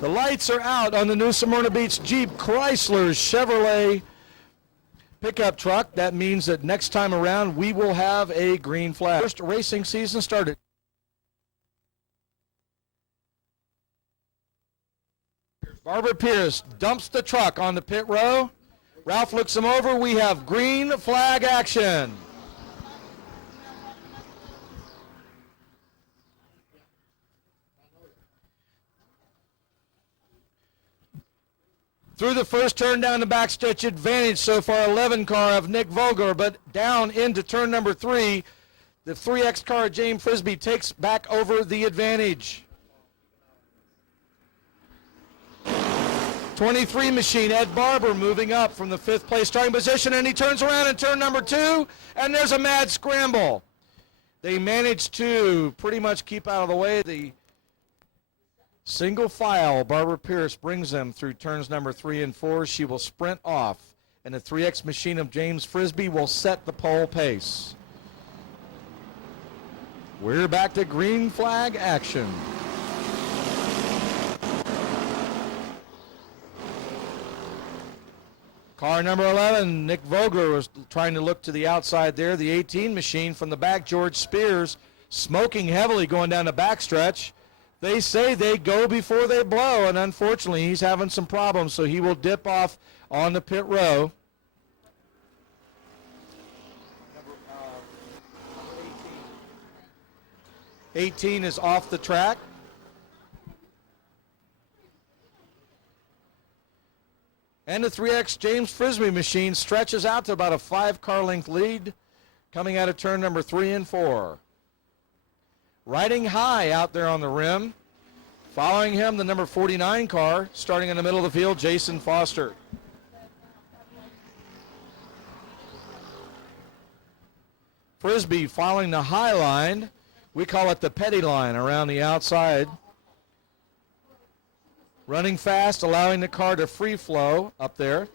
The lights are out on the new Smyrna Beach Jeep Chrysler Chevrolet pickup truck. That means that next time around we will have a green flag. First racing season started. Barbara Pierce dumps the truck on the pit row. Ralph looks him over. We have green flag action. Through the first turn down the backstretch, advantage so far, 11 car of Nick Vogler, but down into turn number 3, the 3X car of James Frisbee takes back over the advantage. 23 machine, Ed Barber moving up from the 5th place starting position, and he turns around in turn number 2, and there's a mad scramble. They managed to pretty much keep out of the way. The single file, Barbara Pierce brings them through turns number 3 and 4. She will sprint off, and the 3X machine of James Frisbee will set the pole pace. We're back to green flag action. Car number 11, Nick Vogler was trying to look to the outside there. The 18 machine from the back, George Spears, smoking heavily going down the backstretch. They say they go before they blow, and unfortunately he's having some problems, so he will dip off on the pit row. 18 is off the track. And the 3X James Frisbee machine stretches out to about a 5-car length lead coming out of turn number 3 and 4. Riding high out there on the rim. Following him, the number 49 car, starting in the middle of the field, Jason Foster. Frisbee following the high line. We call it the petty line around the outside. Running fast, allowing the car to free flow up there.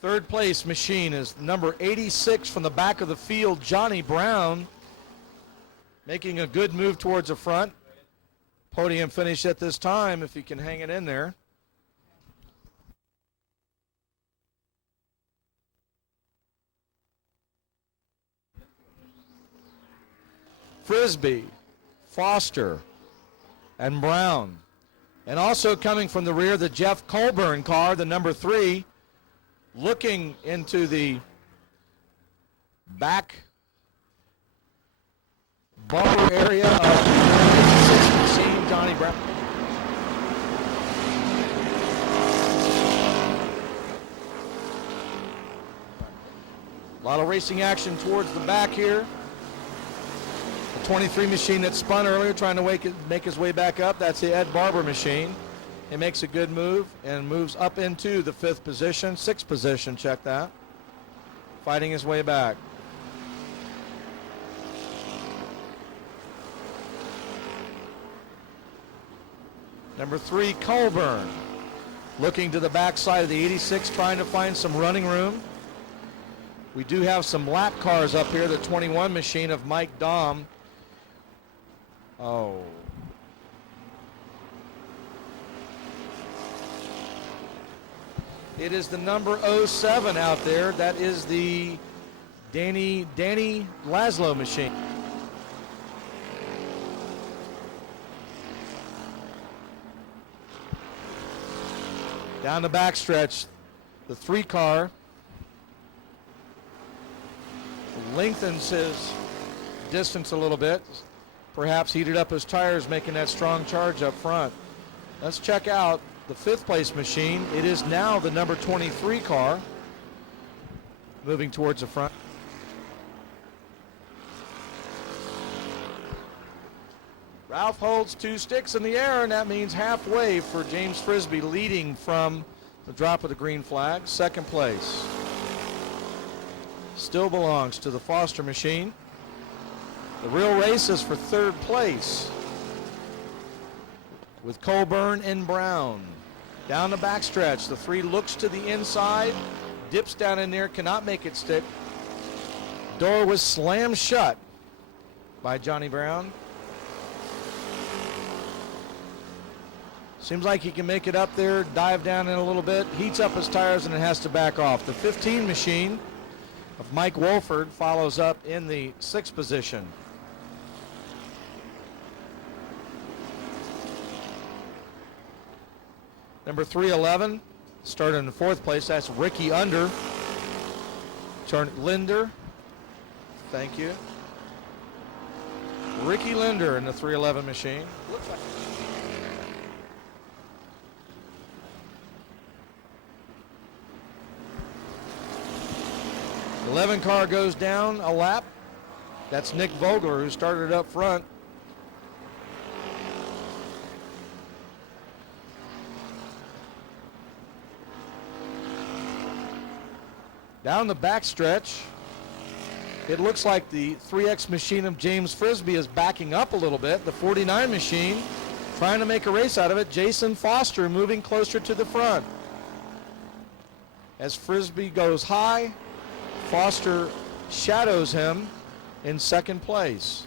Third place machine is number 86 from the back of the field, Johnny Brown, making a good move towards the front. Podium finish at this time if he can hang it in there. Frisbee, Foster, and Brown. And also coming from the rear, the Jeff Colburn car, the number 3, looking into the back bumper area of the 66 machine, Johnny Brown. A lot of racing action towards the back here. The 23 machine that spun earlier, trying to make his way back up. That's the Ed Barber machine. He makes a good move and moves up into the 5th position, 6th position, check that. Fighting his way back. Number 3, Colburn, looking to the backside of the 86, trying to find some running room. We do have some lap cars up here, the 21 machine of Mike Dahm. Oh. It is the number 07 out there. That is the Danny Laszlo machine. Down the backstretch, the 3 car lengthens his distance a little bit. Perhaps heated up his tires, making that strong charge up front. Let's check out the 5th place machine. It is now the number 23 car moving towards the front. Ralph holds 2 sticks in the air, and that means halfway for James Frisbee, leading from the drop of the green flag. 2nd place still belongs to the Foster machine. The real race is for 3rd place with Colburn and Brown. Down the backstretch, the 3 looks to the inside, dips down in there, cannot make it stick. Door was slammed shut by Johnny Brown. Seems like he can make it up there, dive down in a little bit, heats up his tires, and it has to back off. The 15 machine of Mike Wolford follows up in the 6th position. Number 311 started in the 4th place. That's Ricky Under. Linder. Thank you. Ricky Linder in the 311 machine. 11 car goes down a lap. That's Nick Vogler, who started up front. Down the backstretch, it looks like the 3X machine of James Frisbee is backing up a little bit. The 49 machine trying to make a race out of it. Jason Foster moving closer to the front. As Frisbee goes high, Foster shadows him in 2nd place.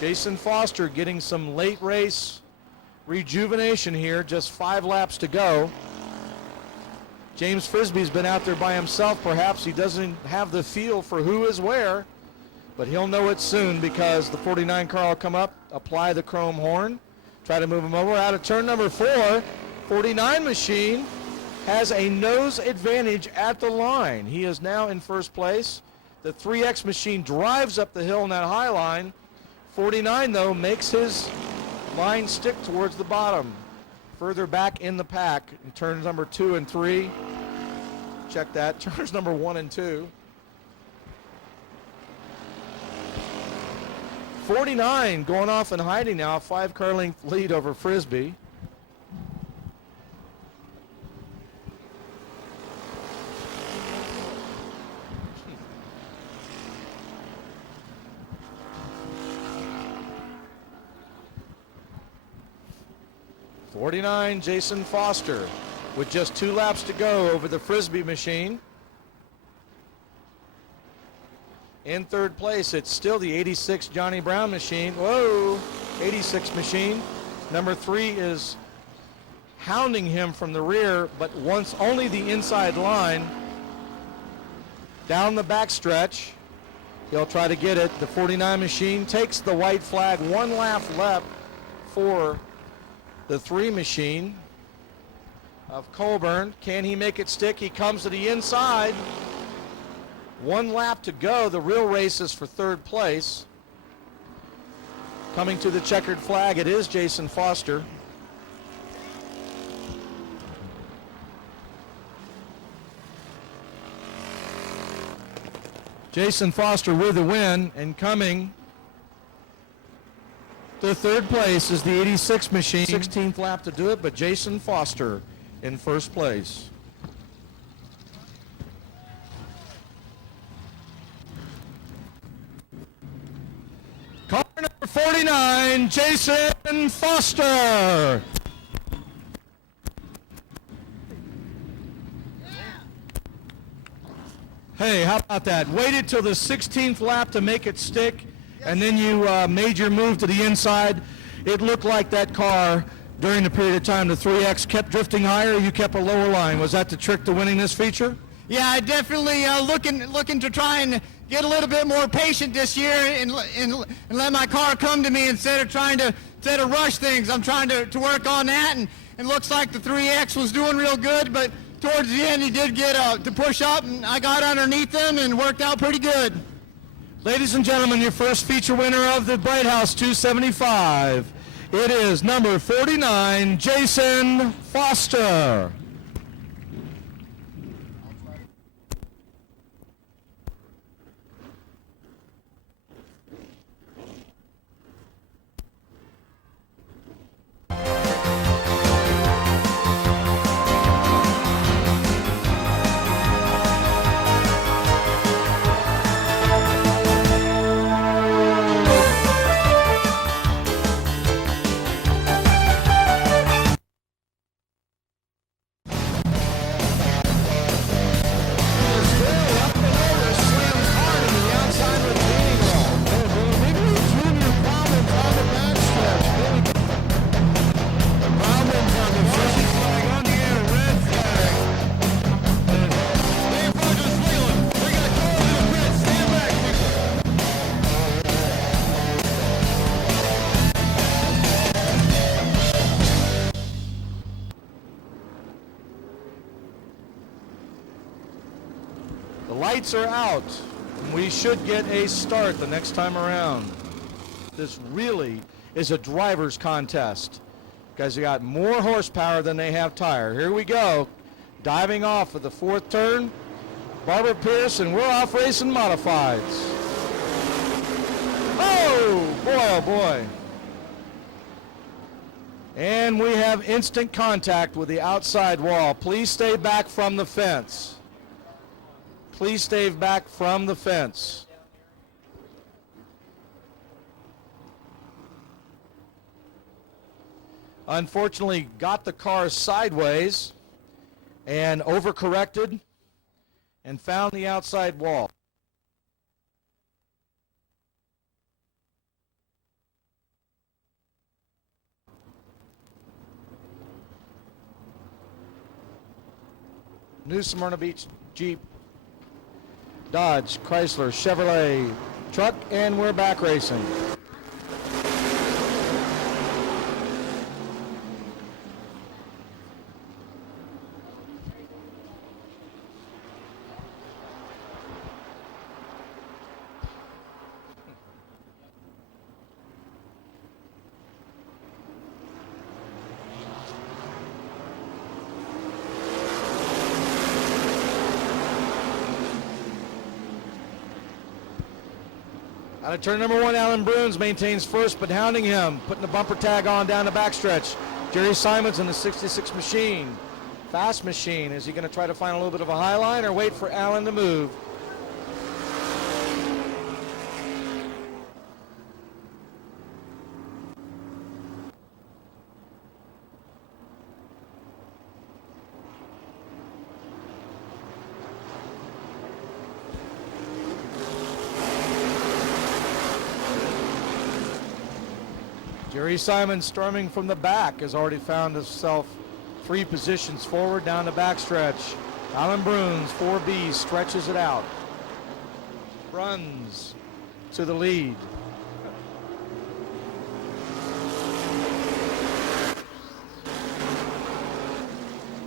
Jason Foster getting some late race rejuvenation here, just 5 laps to go. James Frisbee's been out there by himself. Perhaps he doesn't have the feel for who is where, but he'll know it soon because the 49 car will come up, apply the chrome horn, try to move him over. Out of turn number 4, 49 machine has a nose advantage at the line. He is now in 1st place. The 3X machine drives up the hill in that high line. 49, though, makes his line stick towards the bottom. Further back in the pack in turns number 2 and 3. Check that. Turns number 1 and 2. 49 going off and hiding now. 5-car length lead over Frisbee. '49 Jason Foster with just 2 laps to go over the Frisbee machine. In 3rd place, it's still the 86 Johnny Brown machine. Whoa, 86 machine. Number 3 is hounding him from the rear, but wants only the inside line. Down the backstretch, he'll try to get it. The 49 machine takes the white flag. 1 lap left for the 3 machine of Colburn. Can he make it stick? He comes to the inside. 1 lap to go. The real race is for 3rd place. Coming to the checkered flag, it is Jason Foster. Jason Foster with the win, and coming to 3rd place is the 86 machine. 16th lap to do it, but Jason Foster in 1st place. Car number 49, Jason Foster. Hey, how about that? Waited till the 16th lap to make it stick, and then you made your move to the inside. It looked like that car, during the period of time, the 3X kept drifting higher. You kept a lower line. Was that the trick to winning this feature? Yeah, I definitely looking to try and get a little bit more patient this year and let my car come to me instead of rush things. I'm trying to work on that, and it looks like the 3X was doing real good, but towards the end he did get to push up, and I got underneath him and worked out pretty good. Ladies and gentlemen, your first feature winner of the Bright House 275. It is number 49, Jason Foster. lights are out. We should get a start the next time around. This really is a driver's contest because they got more horsepower than they have tire. Here we go. Diving off of the fourth turn. Barbara Pierce, and we're off racing modifieds. Oh boy. And we have instant contact with the outside wall. Please stay back from the fence. Please stay back from the fence. Unfortunately, got the car sideways and overcorrected and found the outside wall. New Smyrna Beach Jeep, Dodge, Chrysler, Chevrolet truck, and we're back racing. Out of turn number one, Alan Bruns maintains first, but hounding him, putting the bumper tag on down the backstretch. Jerry Simons in the 66 machine. Fast machine. Is he going to try to find a little bit of a high line or wait for Alan to move? Jerry Simons storming from the back has already found himself 3 positions forward down the backstretch. Alan Bruns, 4B, stretches it out. Bruns to the lead.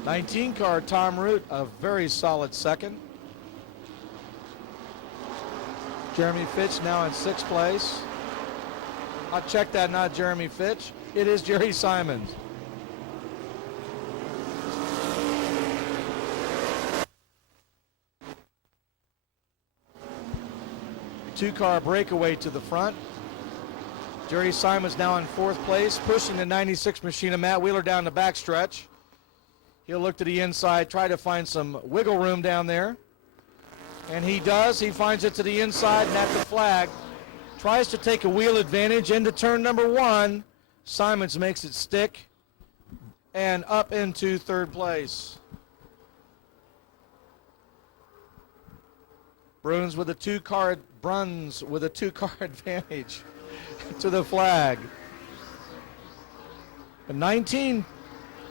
'19 car Tom Root, a very solid second. Jeremy Fitch now in 6th place. I'll check that, not Jeremy Fitch. It is Jerry Simons. Two-car breakaway to the front. Jerry Simons now in 4th place, pushing the 96 machine of Matt Wheeler down the backstretch. He'll look to the inside, try to find some wiggle room down there. And he does. He finds it to the inside, and at the flag, tries to take a wheel advantage into turn number 1. Simons makes it stick and up into 3rd place. Bruns with a two-car advantage to the flag. A 19,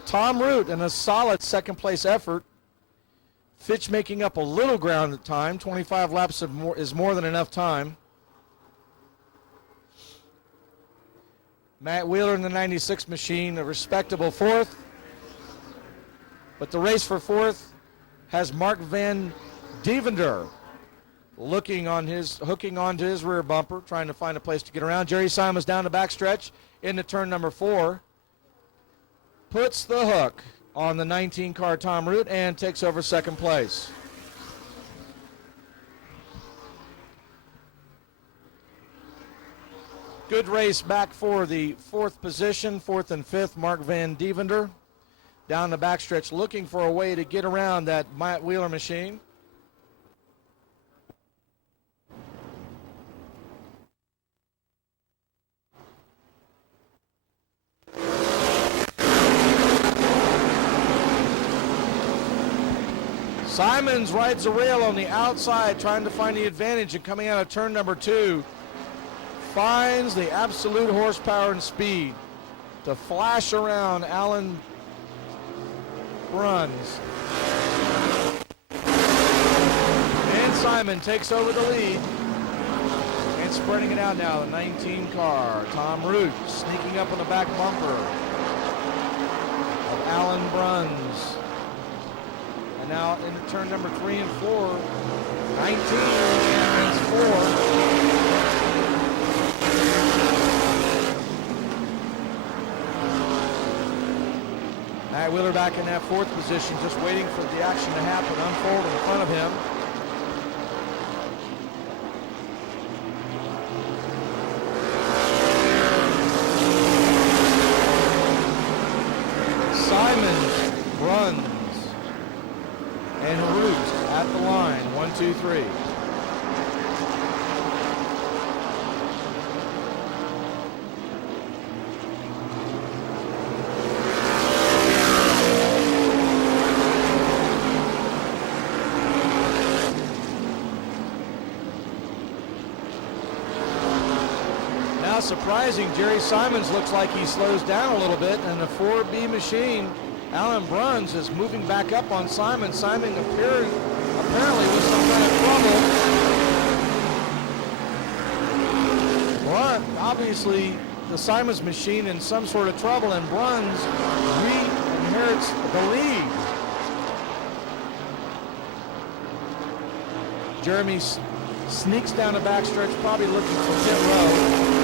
Tom Root in a solid 2nd place effort. Fitch making up a little ground at time. 25 laps is more than enough time. Matt Wheeler in the 96 machine, a respectable 4th. But the race for 4th has Mark Van Devender hooking onto his rear bumper, trying to find a place to get around. Jerry Simons down the backstretch into turn number 4. Puts the hook on the 19 car Tom Root and takes over 2nd place. Good race back for the 4th position, 4th and 5th, Mark Van Devender. Down the backstretch looking for a way to get around that Matt Wheeler machine. Simons rides the rail on the outside, trying to find the advantage, and coming out of turn number 2, finds the absolute horsepower and speed to flash around Alan Bruns. And Simon takes over the lead and spreading it out now. The 19 car, Tom Root, sneaking up on the back bumper of Alan Bruns. And now into turn number 3 and 4, 19 and 4. Matt Wheeler back in that fourth position, just waiting for the action to happen, unfold in front of him. Simon, Bruns, and Root at the line. 1, 2, 3. Surprising, Jerry Simons looks like he slows down a little bit, and the 4B machine, Alan Bruns, is moving back up on Simon. Simon apparently with some kind of trouble. Brunt, obviously, the Simons machine in some sort of trouble, and Bruns re-inherits the lead. Jeremy sneaks down the backstretch, probably looking for pit row.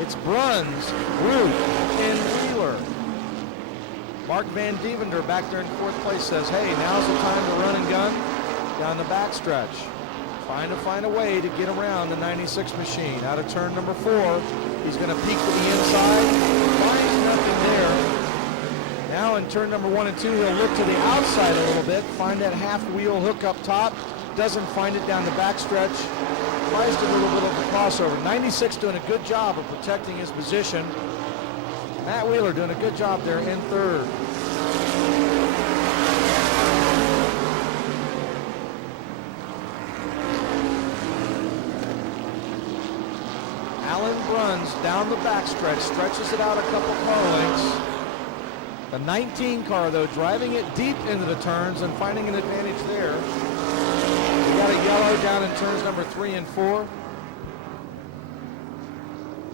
It's Bruns, Root, and Wheeler. Mark Van Devender back there in fourth place says, hey, now's the time to run and gun down the backstretch. Trying to find a way to get around the 96 machine. Out of turn number 4, he's going to peek to the inside. Finds nothing there. Now in turn number 1 and 2, he'll look to the outside a little bit, find that half wheel hook up top. Doesn't find it down the backstretch. Tries to do a little bit of a crossover. 96 doing a good job of protecting his position. Matt Wheeler doing a good job there in third. Alan Bruns down the backstretch, stretches it out a couple car lengths. The 19 car, though, driving it deep into the turns and finding an advantage there. We got a yellow down in turns number 3 and 4.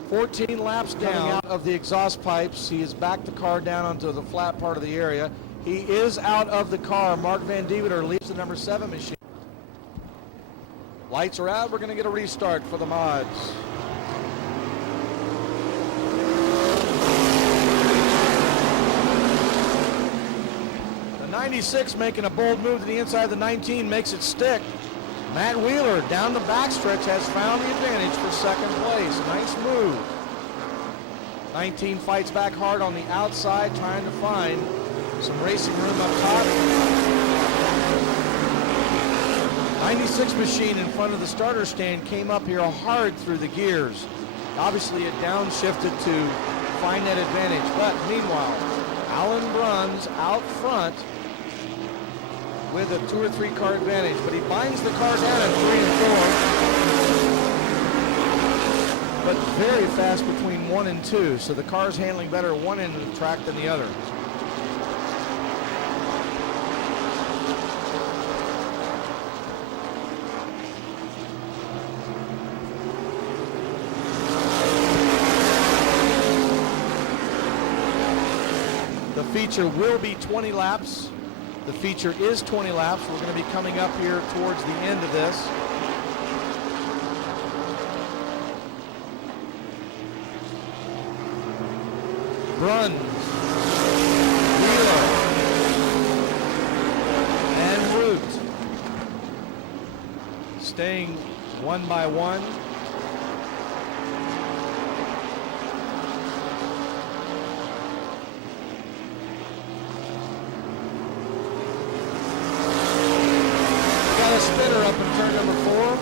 14 laps down out of the exhaust pipes. He has backed the car down onto the flat part of the area. He is out of the car. Mark Van Devender leaves the number 7 machine. Lights are out. We're going to get a restart for the mods. The 96 making a bold move to the inside of the 19, makes it stick. Matt Wheeler down the backstretch has found the advantage for second place. Nice move. 19 fights back hard on the outside, trying to find some racing room up top. 96 machine in front of the starter stand came up here hard through the gears. Obviously it downshifted to find that advantage. But meanwhile, Alan Bruns out front with a 2 or 3 car advantage, but he binds the car down at 3 and 4, but very fast between 1 and 2, so the car's handling better at one end of the track than the other. The feature will be 20 laps. The feature is 20 laps. We're going to be coming up here towards the end of this. Bruns, Wheeler, and Root staying one by one. Spinner up in turn number 4.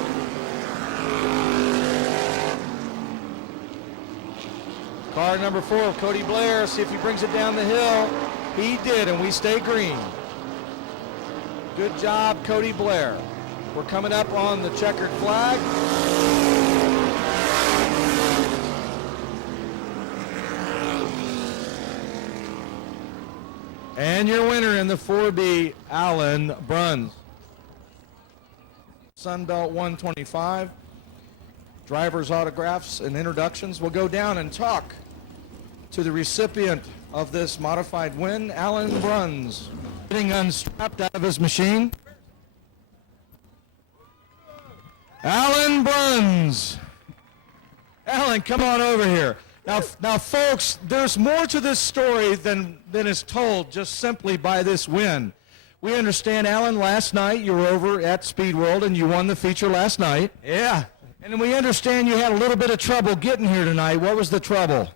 Car number 4 of Cody Blair, see if he brings it down the hill. He did, and we stay green. Good job, Cody Blair. We're coming up on the checkered flag. And your winner in the 4B, Alan Bruns. Sunbelt 125. Drivers' autographs and introductions. We'll go down and talk to the recipient of this modified win, Alan Bruns. Getting unstrapped out of his machine. Alan Bruns. Alan, come on over here. Now, folks, there's more to this story than is told just simply by this win. We understand, Alan, last night you were over at Speed World and you won the feature last night. Yeah. And we understand you had a little bit of trouble getting here tonight. What was the trouble?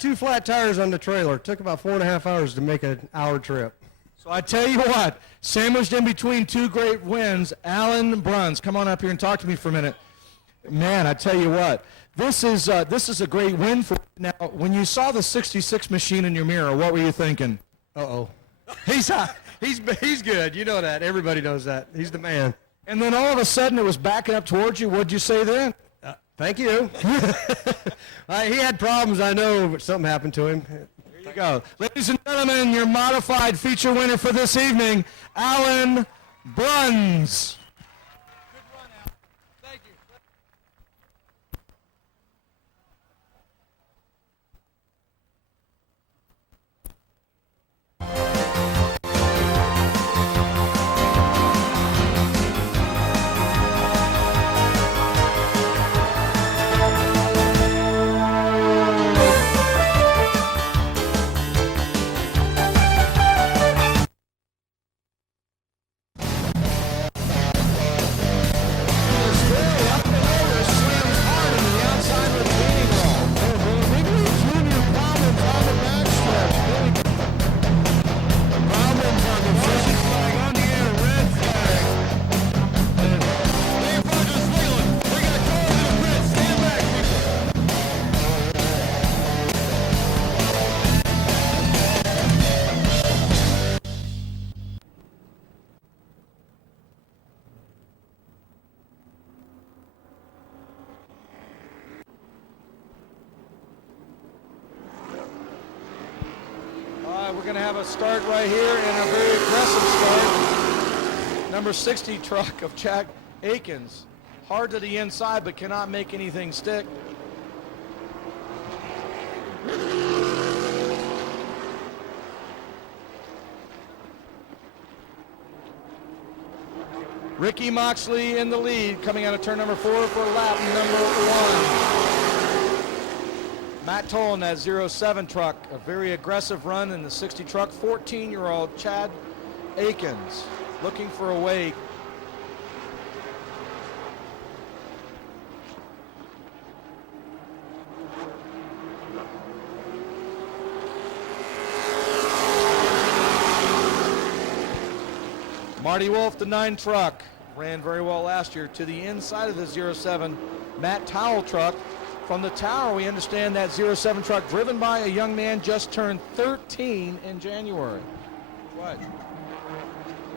2 flat tires on the trailer. It took about 4.5 hours to make an hour trip. So I tell you what, sandwiched in between 2 great wins, Alan Bruns. Come on up here and talk to me for a minute. Man, I tell you what, this is a great win for you. Now, when you saw the 66 machine in your mirror, what were you thinking? Uh-oh. He's good. You know that. Everybody knows that. He's the man. And then all of a sudden it was backing up towards you. What'd you say then? Thank you. He had problems, I know, but something happened to him. There you go. Ladies and gentlemen, your modified feature winner for this evening, Alan Bruns. Good run, Al. Thank you. We're going to have a start right here and a very aggressive start. Number 60 truck of Chad Akins. Hard to the inside, but cannot make anything stick. Ricky Moxley in the lead, coming out of turn number 4 for lap number 1. Matt Toll in that 07 truck, a very aggressive run in the 60 truck. 14-year-old Chad Akins looking for a way. Marty Wolf, the 9 truck, ran very well last year to the inside of the 07 Matt Towell truck. From the tower, we understand that 07 truck driven by a young man just turned 13 in January. What?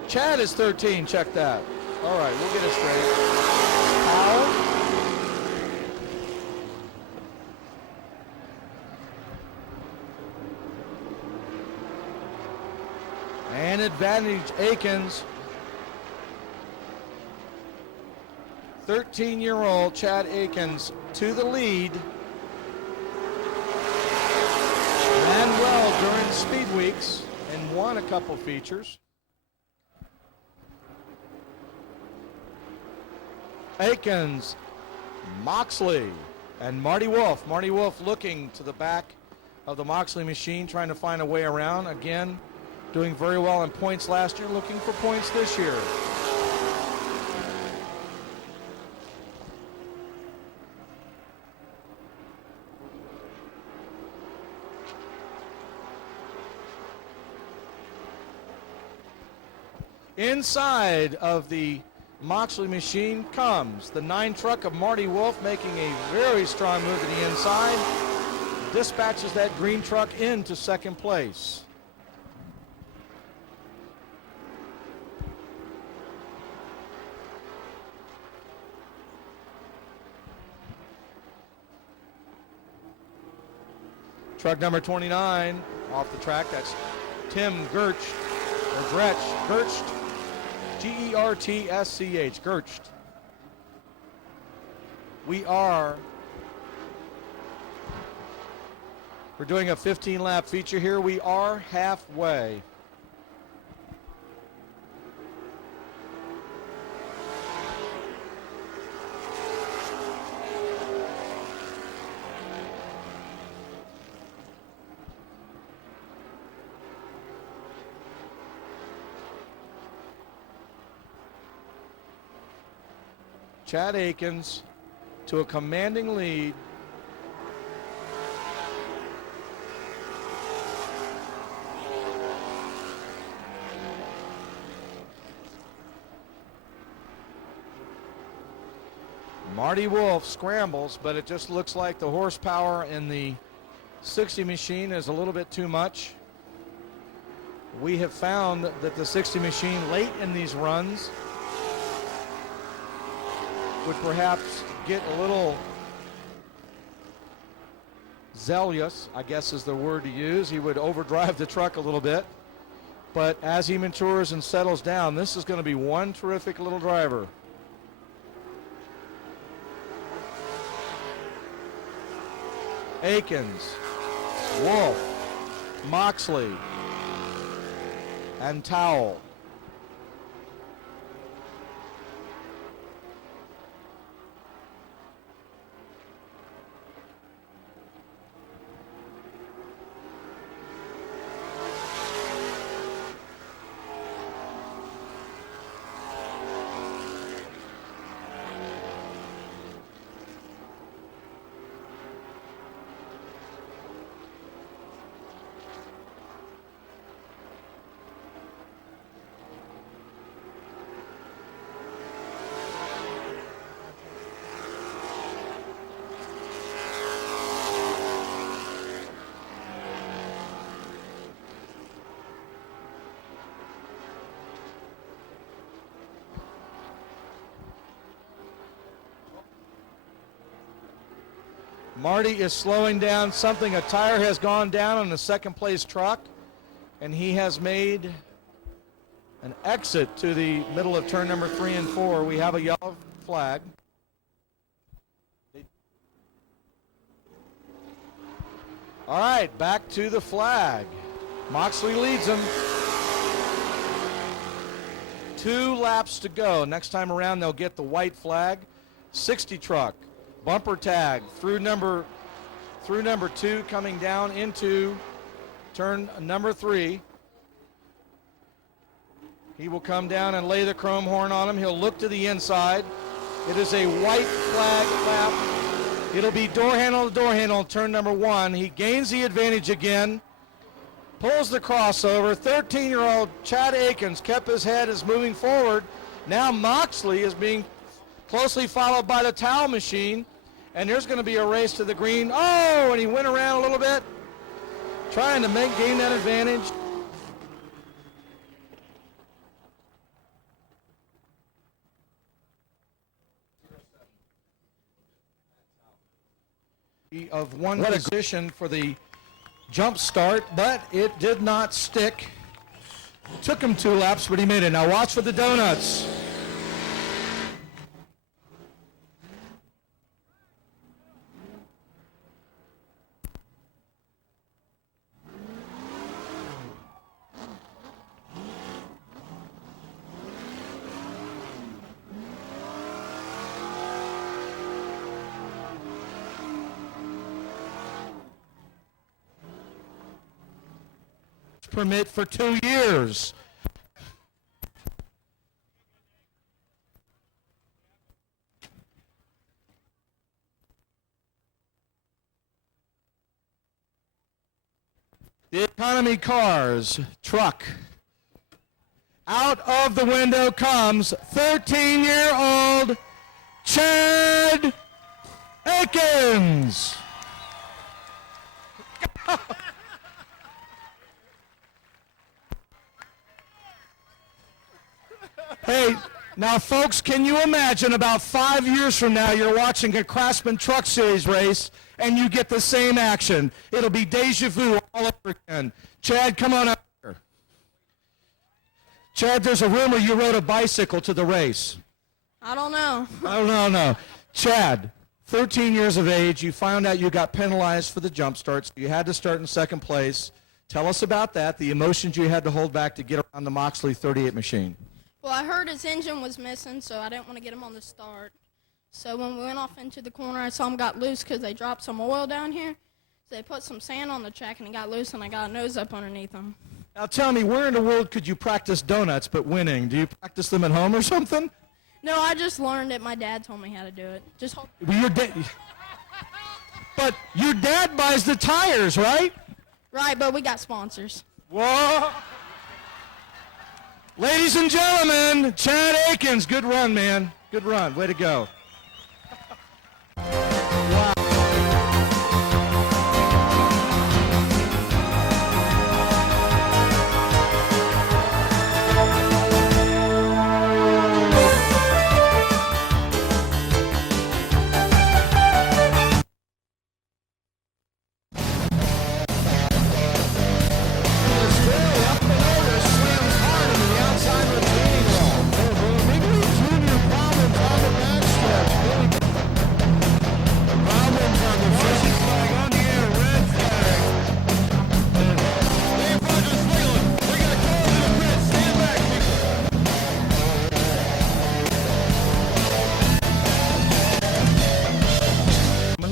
Chad is 13, check that. All right, we'll get it straight. Towell. And advantage Akins. 13-year-old Chad Akins to the lead. Ran well during speed weeks and won a couple features. Akins, Moxley, and Marty Wolf. Marty Wolf looking to the back of the Moxley machine, trying to find a way around. Again, doing very well in points last year, looking for points this year. Inside of the Moxley machine comes the 9 truck of Marty Wolf, making a very strong move to the inside. Dispatches that green truck into second place. Truck number 29 off the track, that's Tim Gertsch, or Gretsch, Gertsch. Gertsch, Gertsch. We're doing a 15-lap feature here. We are halfway. Chad Aikens to a commanding lead. Marty Wolf scrambles, but it just looks like the horsepower in the 60 machine is a little bit too much. We have found that the 60 machine late in these runs would perhaps get a little zealous, I guess is the word to use. He would overdrive the truck a little bit. But as he matures and settles down, this is going to be one terrific little driver. Aikens, Wolf, Moxley, and Towle. Marty is slowing down something. A tire has gone down on the second place truck, and he has made an exit to the middle of turn number 3 and 4. We have a yellow flag. All right, back to the flag. Moxley leads him. 2 laps to go. Next time around, they'll get the white flag. 60 truck. Bumper tag through number 2, coming down into turn number 3. He will come down and lay the chrome horn on him. He'll look to the inside. It is a white flag lap. It'll be door handle to door handle, turn number 1. He gains the advantage again, pulls the crossover. 13-year-old Chad Aikens kept his head, is moving forward. Now Moxley is being closely followed by the Towle machine. And there's going to be a race to the green. Oh, and he went around a little bit, trying to gain that advantage. Of one position for the jump start, but it did not stick. Took him 2 laps, but he made it. Now watch for the donuts. Permit for 2 years. The economy cars truck. Out of the window comes 13-year-old Chad Aikens. Hey, now folks, can you imagine about 5 years from now you're watching a Craftsman Truck Series race and you get the same action? It'll be deja vu all over again. Chad, come on up here. Chad, there's a rumor you rode a bicycle to the race. I don't know. No. Chad, 13 years of age, you found out you got penalized for the jump starts. You had to start in second place. Tell us about that, the emotions you had to hold back to get around the Moxley 38 machine. Well, I heard his engine was missing, so I didn't want to get him on the start. So when we went off into the corner, I saw him got loose because they dropped some oil down here. So they put some sand on the track, and he got loose, and I got a nose up underneath him. Now tell me, where in the world could you practice donuts but winning? Do you practice them at home or something? No, I just learned it. My dad told me how to do it. Just hold. But your dad buys the tires, right? Right, but we got sponsors. Whoa! Ladies and gentlemen, Chad Akins, good run, man. Good run. Way to go.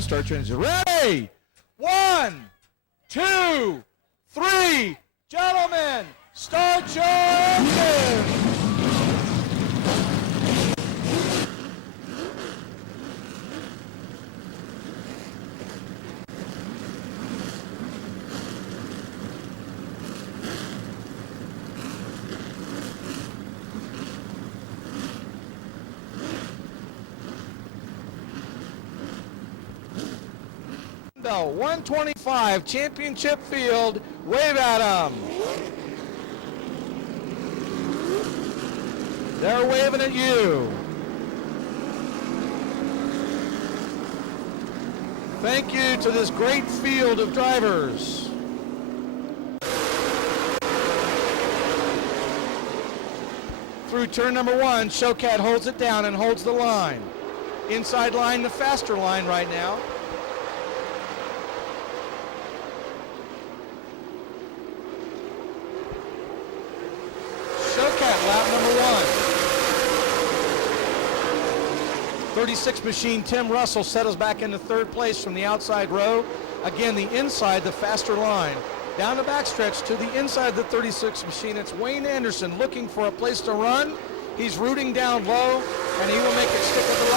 Start transition. Ready? 1, 2, 3. Gentlemen, start your engine. Sunbelt 125 championship field. Wave at them. They're waving at you. Thank you to this great field of drivers. Through turn number 1, Showcat holds it down and holds the line. Inside line, the faster line right now. Lap number 1. 36 machine Tim Russell settles back into third place from the outside row. Again, the inside, the faster line. Down the backstretch to the inside of the 36 machine. It's Wayne Anderson looking for a place to run. He's rooting down low, and he will make it stick with the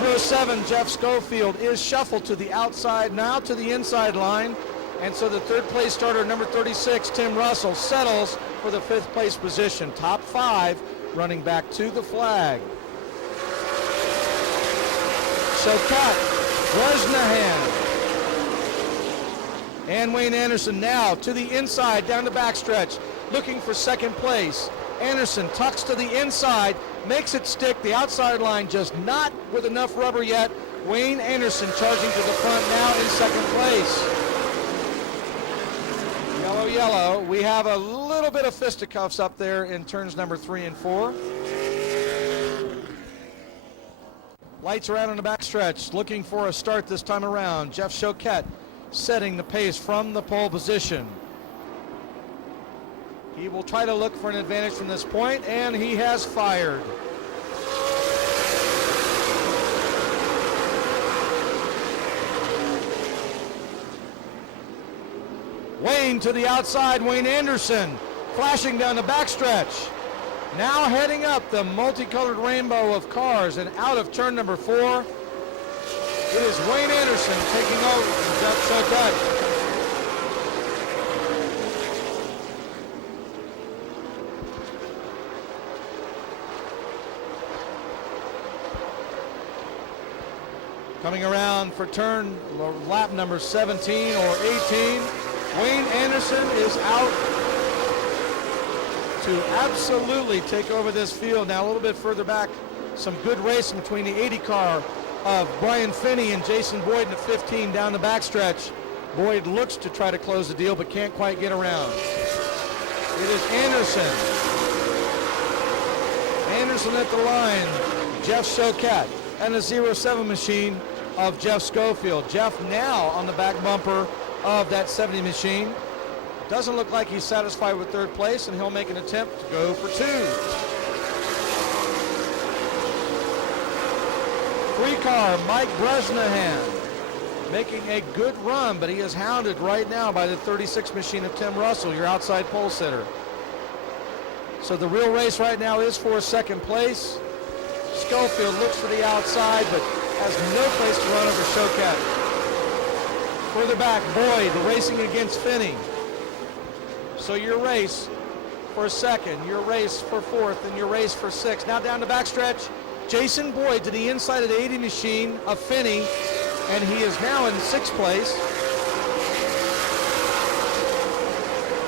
line. 07 Jeff Schofield is shuffled to the outside, now to the inside line. And so the third place starter, number 36, Tim Russell, settles for the 5th place position. Top 5 running back to the flag. Showcat, Bresnahan, and Wayne Anderson now to the inside, down the backstretch, looking for second place. Anderson tucks to the inside, makes it stick. The outside line just not with enough rubber yet. Wayne Anderson charging to the front now in second place. Yellow. We have a little bit of fisticuffs up there in turns number 3 and 4. Lights around on the backstretch, looking for a start this time around. Jeff Showcat setting the pace from the pole position. He will try to look for an advantage from this point, and he has fired. Wayne to the outside, Wayne Anderson flashing down the backstretch. Now heading up the multicolored rainbow of cars and out of turn number 4. It is Wayne Anderson taking over from Jeff Showcat. Coming around for lap number 17 or 18. Wayne Anderson is out to absolutely take over this field. Now a little bit further back, some good racing between the 80 car of Brian Finney and Jason Boyd in the 15 down the backstretch. Boyd looks to try to close the deal but can't quite get around. It is Anderson. Anderson at the line. Jeff Showcat and the 07 machine of Jeff Schofield. Jeff now on the back bumper of that 70 machine. Doesn't look like he's satisfied with third place, and he'll make an attempt to go for 2. 3-car Mike Bresnahan making a good run, but he is hounded right now by the 36 machine of Tim Russell, your outside pole sitter. So the real race right now is for second place. Schofield looks for the outside, but has no place to run over Choquette. Further back, Boyd racing against Finney. So your race for second, your race for fourth, and your race for sixth. Now down the backstretch, Jason Boyd to the inside of the 80 machine of Finney, and he is now in sixth place.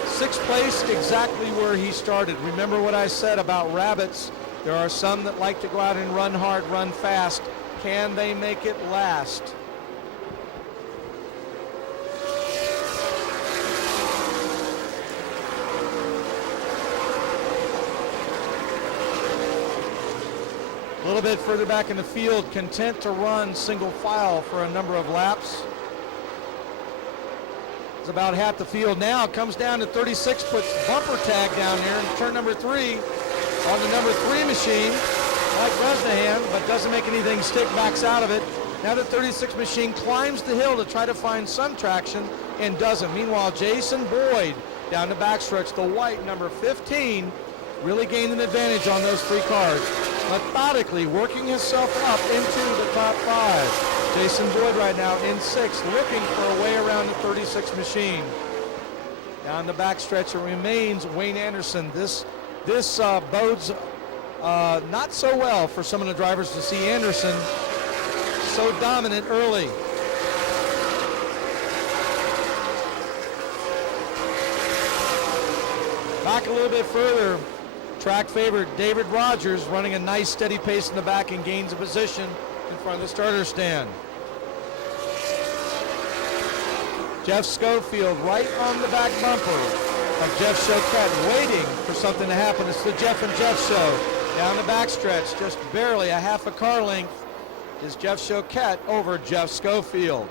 Sixth place, exactly where he started. Remember what I said about rabbits. There are some that like to go out and run hard, run fast. Can they make it last? A little bit further back in the field, content to run single file for a number of laps. It's about half the field now. Comes down to 36, puts bumper tag down here in turn number 3 on the number 3 machine, like Bresnahan, but doesn't make anything stick, backs out of it. Now the 36 machine climbs the hill to try to find some traction and doesn't. Meanwhile, Jason Boyd down the backstretch, the white number 15, really gained an advantage on those 3 cars. Methodically working himself up into the top 5. Jason Boyd right now in 6th, looking for a way around the 36 machine. Down the backstretch it remains Wayne Anderson. This bodes not so well for some of the drivers to see Anderson so dominant early. Back a little bit further, track favorite David Rogers running a nice steady pace in the back and gains a position in front of the starter stand. Jeff Schofield right on the back bumper of Jeff Choquette, waiting for something to happen. It's the Jeff and Jeff show. Down the backstretch, just barely a half a car length, is Jeff Choquette over Jeff Schofield.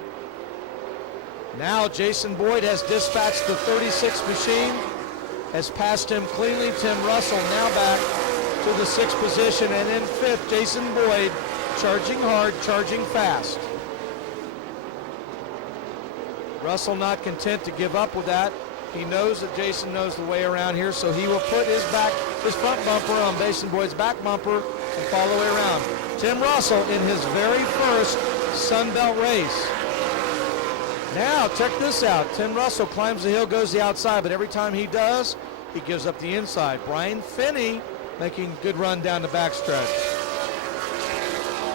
Now Jason Boyd has dispatched the 36 machine, has passed him cleanly. Tim Russell now back to the 6th position, and in 5th, Jason Boyd charging hard, charging fast. Russell not content to give up with that. He knows that Jason knows the way around here, so he will put his front bumper on Jason Boyd's back bumper and follow the way around. Tim Russell in his very first Sunbelt race. Now, check this out. Tim Russell climbs the hill, goes the outside, but every time he does, he gives up the inside. Brian Finney making good run down the backstretch.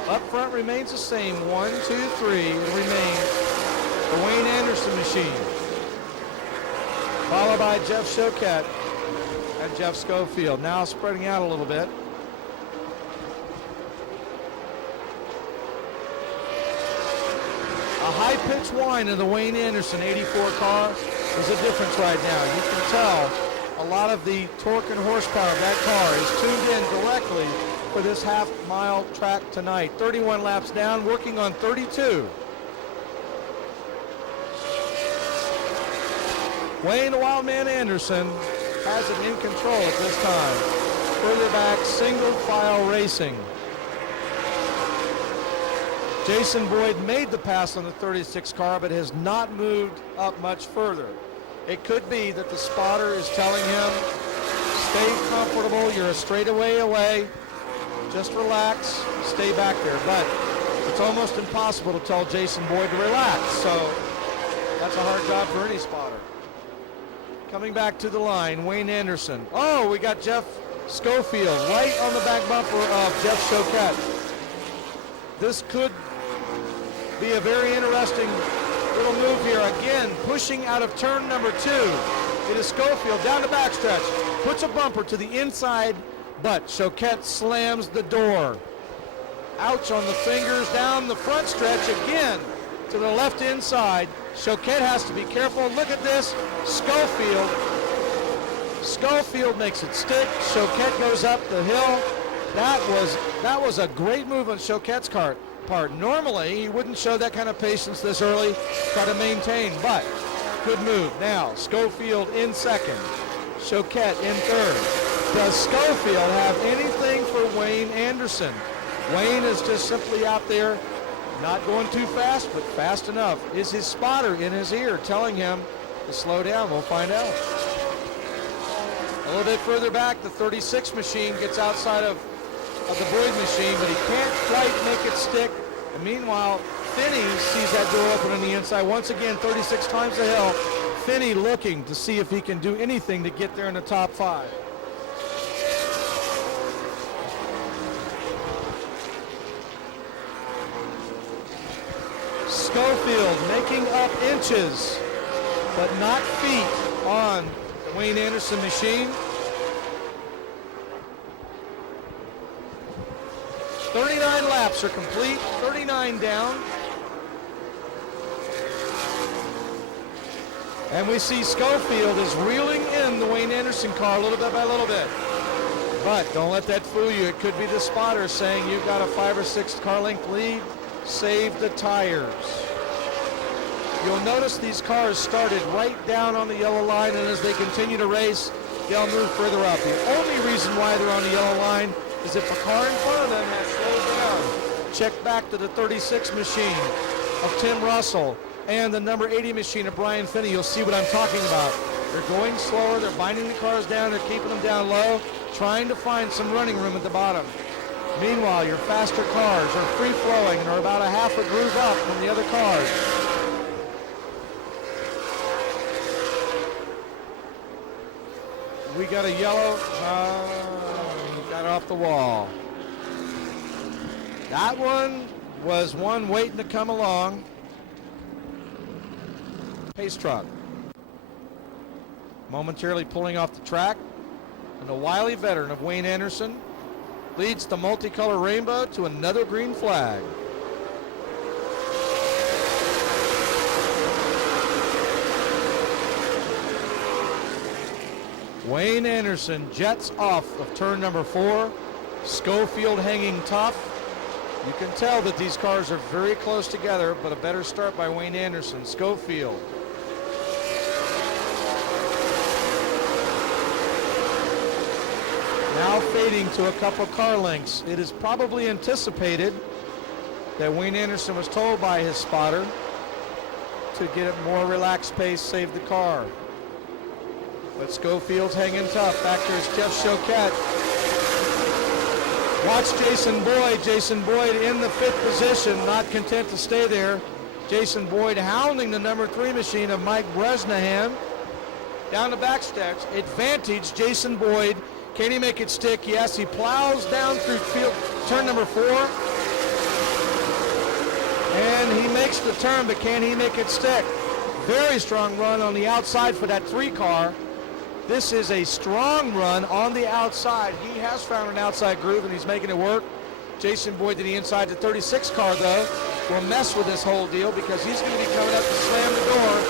Up front remains the same. 1, 2, 3. It remains the Wayne Anderson machine, followed by Jeff Choquette and Jeff Schofield. Now spreading out a little bit. A high-pitched whine in the Wayne Anderson 84 car is a difference right now. You can tell a lot of the torque and horsepower of that car is tuned in directly for this half-mile track tonight. 31 laps down, working on 32. Wayne the Wildman Anderson has it in control at this time. Further back, single file racing. Jason Boyd made the pass on the 36 car, but has not moved up much further. It could be that the spotter is telling him, stay comfortable, you're a straightaway away, just relax, stay back there. But it's almost impossible to tell Jason Boyd to relax, so that's a hard job for any spotter. Coming back to the line, Wayne Anderson. Oh, we got Jeff Schofield right on the back bumper of Jeff Choquette. This could be a very interesting little move here. Again, pushing out of turn number 2. It is Schofield down the backstretch. Puts a bumper to the inside, but Choquette slams the door. Ouch on the fingers, down the front stretch again to the left inside. Choquette has to be careful. Look at this. Schofield makes it stick. Choquette goes up the hill. That was a great move on Choquette's part. Normally, he wouldn't show that kind of patience this early, try to maintain, but good move. Now, Schofield in 2nd. Choquette in 3rd. Does Schofield have anything for Wayne Anderson? Wayne is just simply out there, not going too fast, but fast enough. Is his spotter in his ear telling him to slow down? We'll find out. little bit further back, the 36 machine gets outside of the Boyd machine, but he can't quite make it stick. And meanwhile, Finney sees that door open on the inside. Once again, 36 times the hill. Finney looking to see if he can do anything to get there in the top 5. Schofield making up inches, but not feet on the Wayne Anderson machine. 39 laps are complete, 39 down. And we see Schofield is reeling in the Wayne Anderson car a little bit by little bit. But don't let that fool you. It could be the spotter saying you've got a 5 or 6 car length lead. Save the tires. You'll notice these cars started right down on the yellow line, and as they continue to race, they'll move further up. The only reason why they're on the yellow line is if a car in front of them has slowed down. Check back to the 36 machine of Tim Russell and the number 80 machine of Brian Finney. You'll see what I'm talking about. They're going slower. They're binding the cars down. They're keeping them down low, trying to find some running room at the bottom. Meanwhile, your faster cars are free-flowing and are about a half a groove up from the other cars. We got a yellow, got it off the wall. That one was one waiting to come along. Pace truck. Momentarily pulling off the track. And the wily veteran of Wayne Anderson leads the multicolor rainbow to another green flag. Wayne Anderson jets off of turn number 4. Schofield hanging tough. You can tell that these cars are very close together, but a better start by Wayne Anderson. Schofield. Now fading to a couple car lengths. It is probably anticipated that Wayne Anderson was told by his spotter to get a more relaxed pace, save the car. But Schofield's hanging tough. Back there's Jeff Choquette. Watch Jason Boyd. Jason Boyd in the 5th position, not content to stay there. Jason Boyd hounding the number 3 machine of Mike Bresnahan. Down the backstretch. Advantage, Jason Boyd. Can he make it stick? Yes, he plows down through field turn number 4. And he makes the turn, but can he make it stick? Very strong run on the outside for that 3 car. This is a strong run on the outside. He has found an outside groove, and he's making it work. Jason Boyd to the inside. The 36 car, though, will mess with this whole deal because he's going to be coming up to slam the door.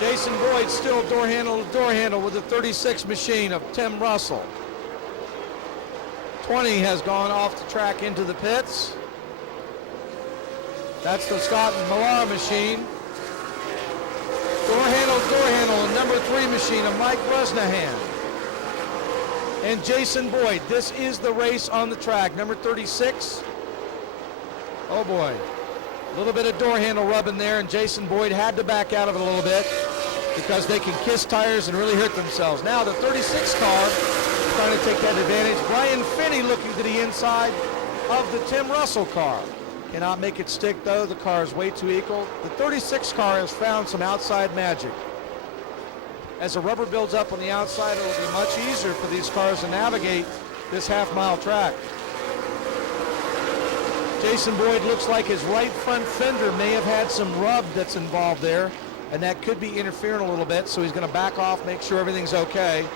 Jason Boyd still door handle to door handle with the 36 machine of Tim Russell. 20 has gone off the track into the pits. That's the Scott and Millar machine. Door handle, and number 3 machine of Mike Bresnahan. And Jason Boyd. This is the race on the track. Number 36. Oh boy. A little bit of door handle rubbing there, and Jason Boyd had to back out of it a little bit because they can kiss tires and really hurt themselves. Now the 36 car is trying to take that advantage. Brian Finney looking to the inside of the Tim Russell car. Cannot make it stick, though. The car is way too equal. The 36 car has found some outside magic. As the rubber builds up on the outside, it will be much easier for these cars to navigate this half-mile track. Jason Boyd looks like his right front fender may have had some rub that's involved there, and that could be interfering a little bit, so he's going to back off, make sure everything's okay.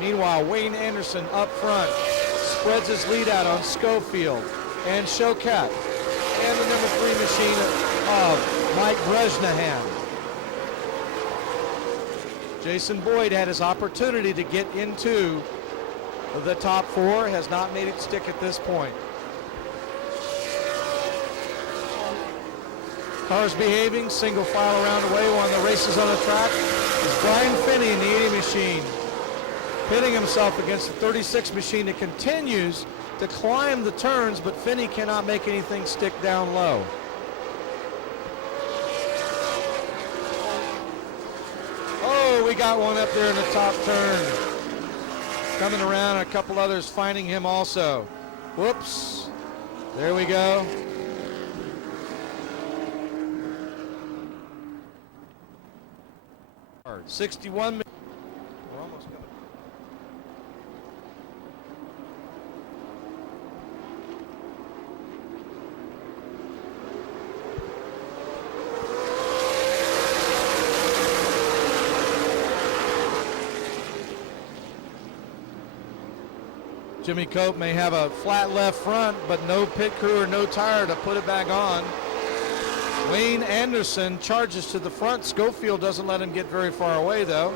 Meanwhile, Wayne Anderson up front spreads his lead out on Schofield and Choquette, and the number 3 machine of Mike Bresnahan. Jason Boyd had his opportunity to get into the top 4, has not made it stick at this point. Cars behaving, single file around the way. One of the races on the track is Brian Finney in the 80 machine, pitting himself against the 36 machine that continues to climb the turns, but Finney cannot make anything stick down low. Oh, we got one up there in the top turn. Coming around, a couple others finding him also. Whoops. There we go. Hard. 61 minutes. We're almost coming. Jimmy Cope may have a flat left front, but no pit crew or no tire to put it back on. Wayne Anderson charges to the front. Schofield doesn't let him get very far away, though.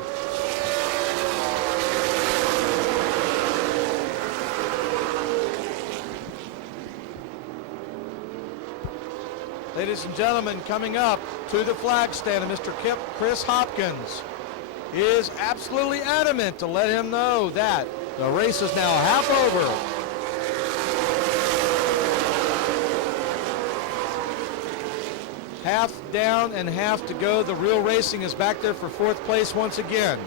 Ladies and gentlemen, coming up to the flag stand, Mr. Chris Hopkins is absolutely adamant to let him know that the race is now half over. Half down and half to go. The real racing is back there for fourth place once again.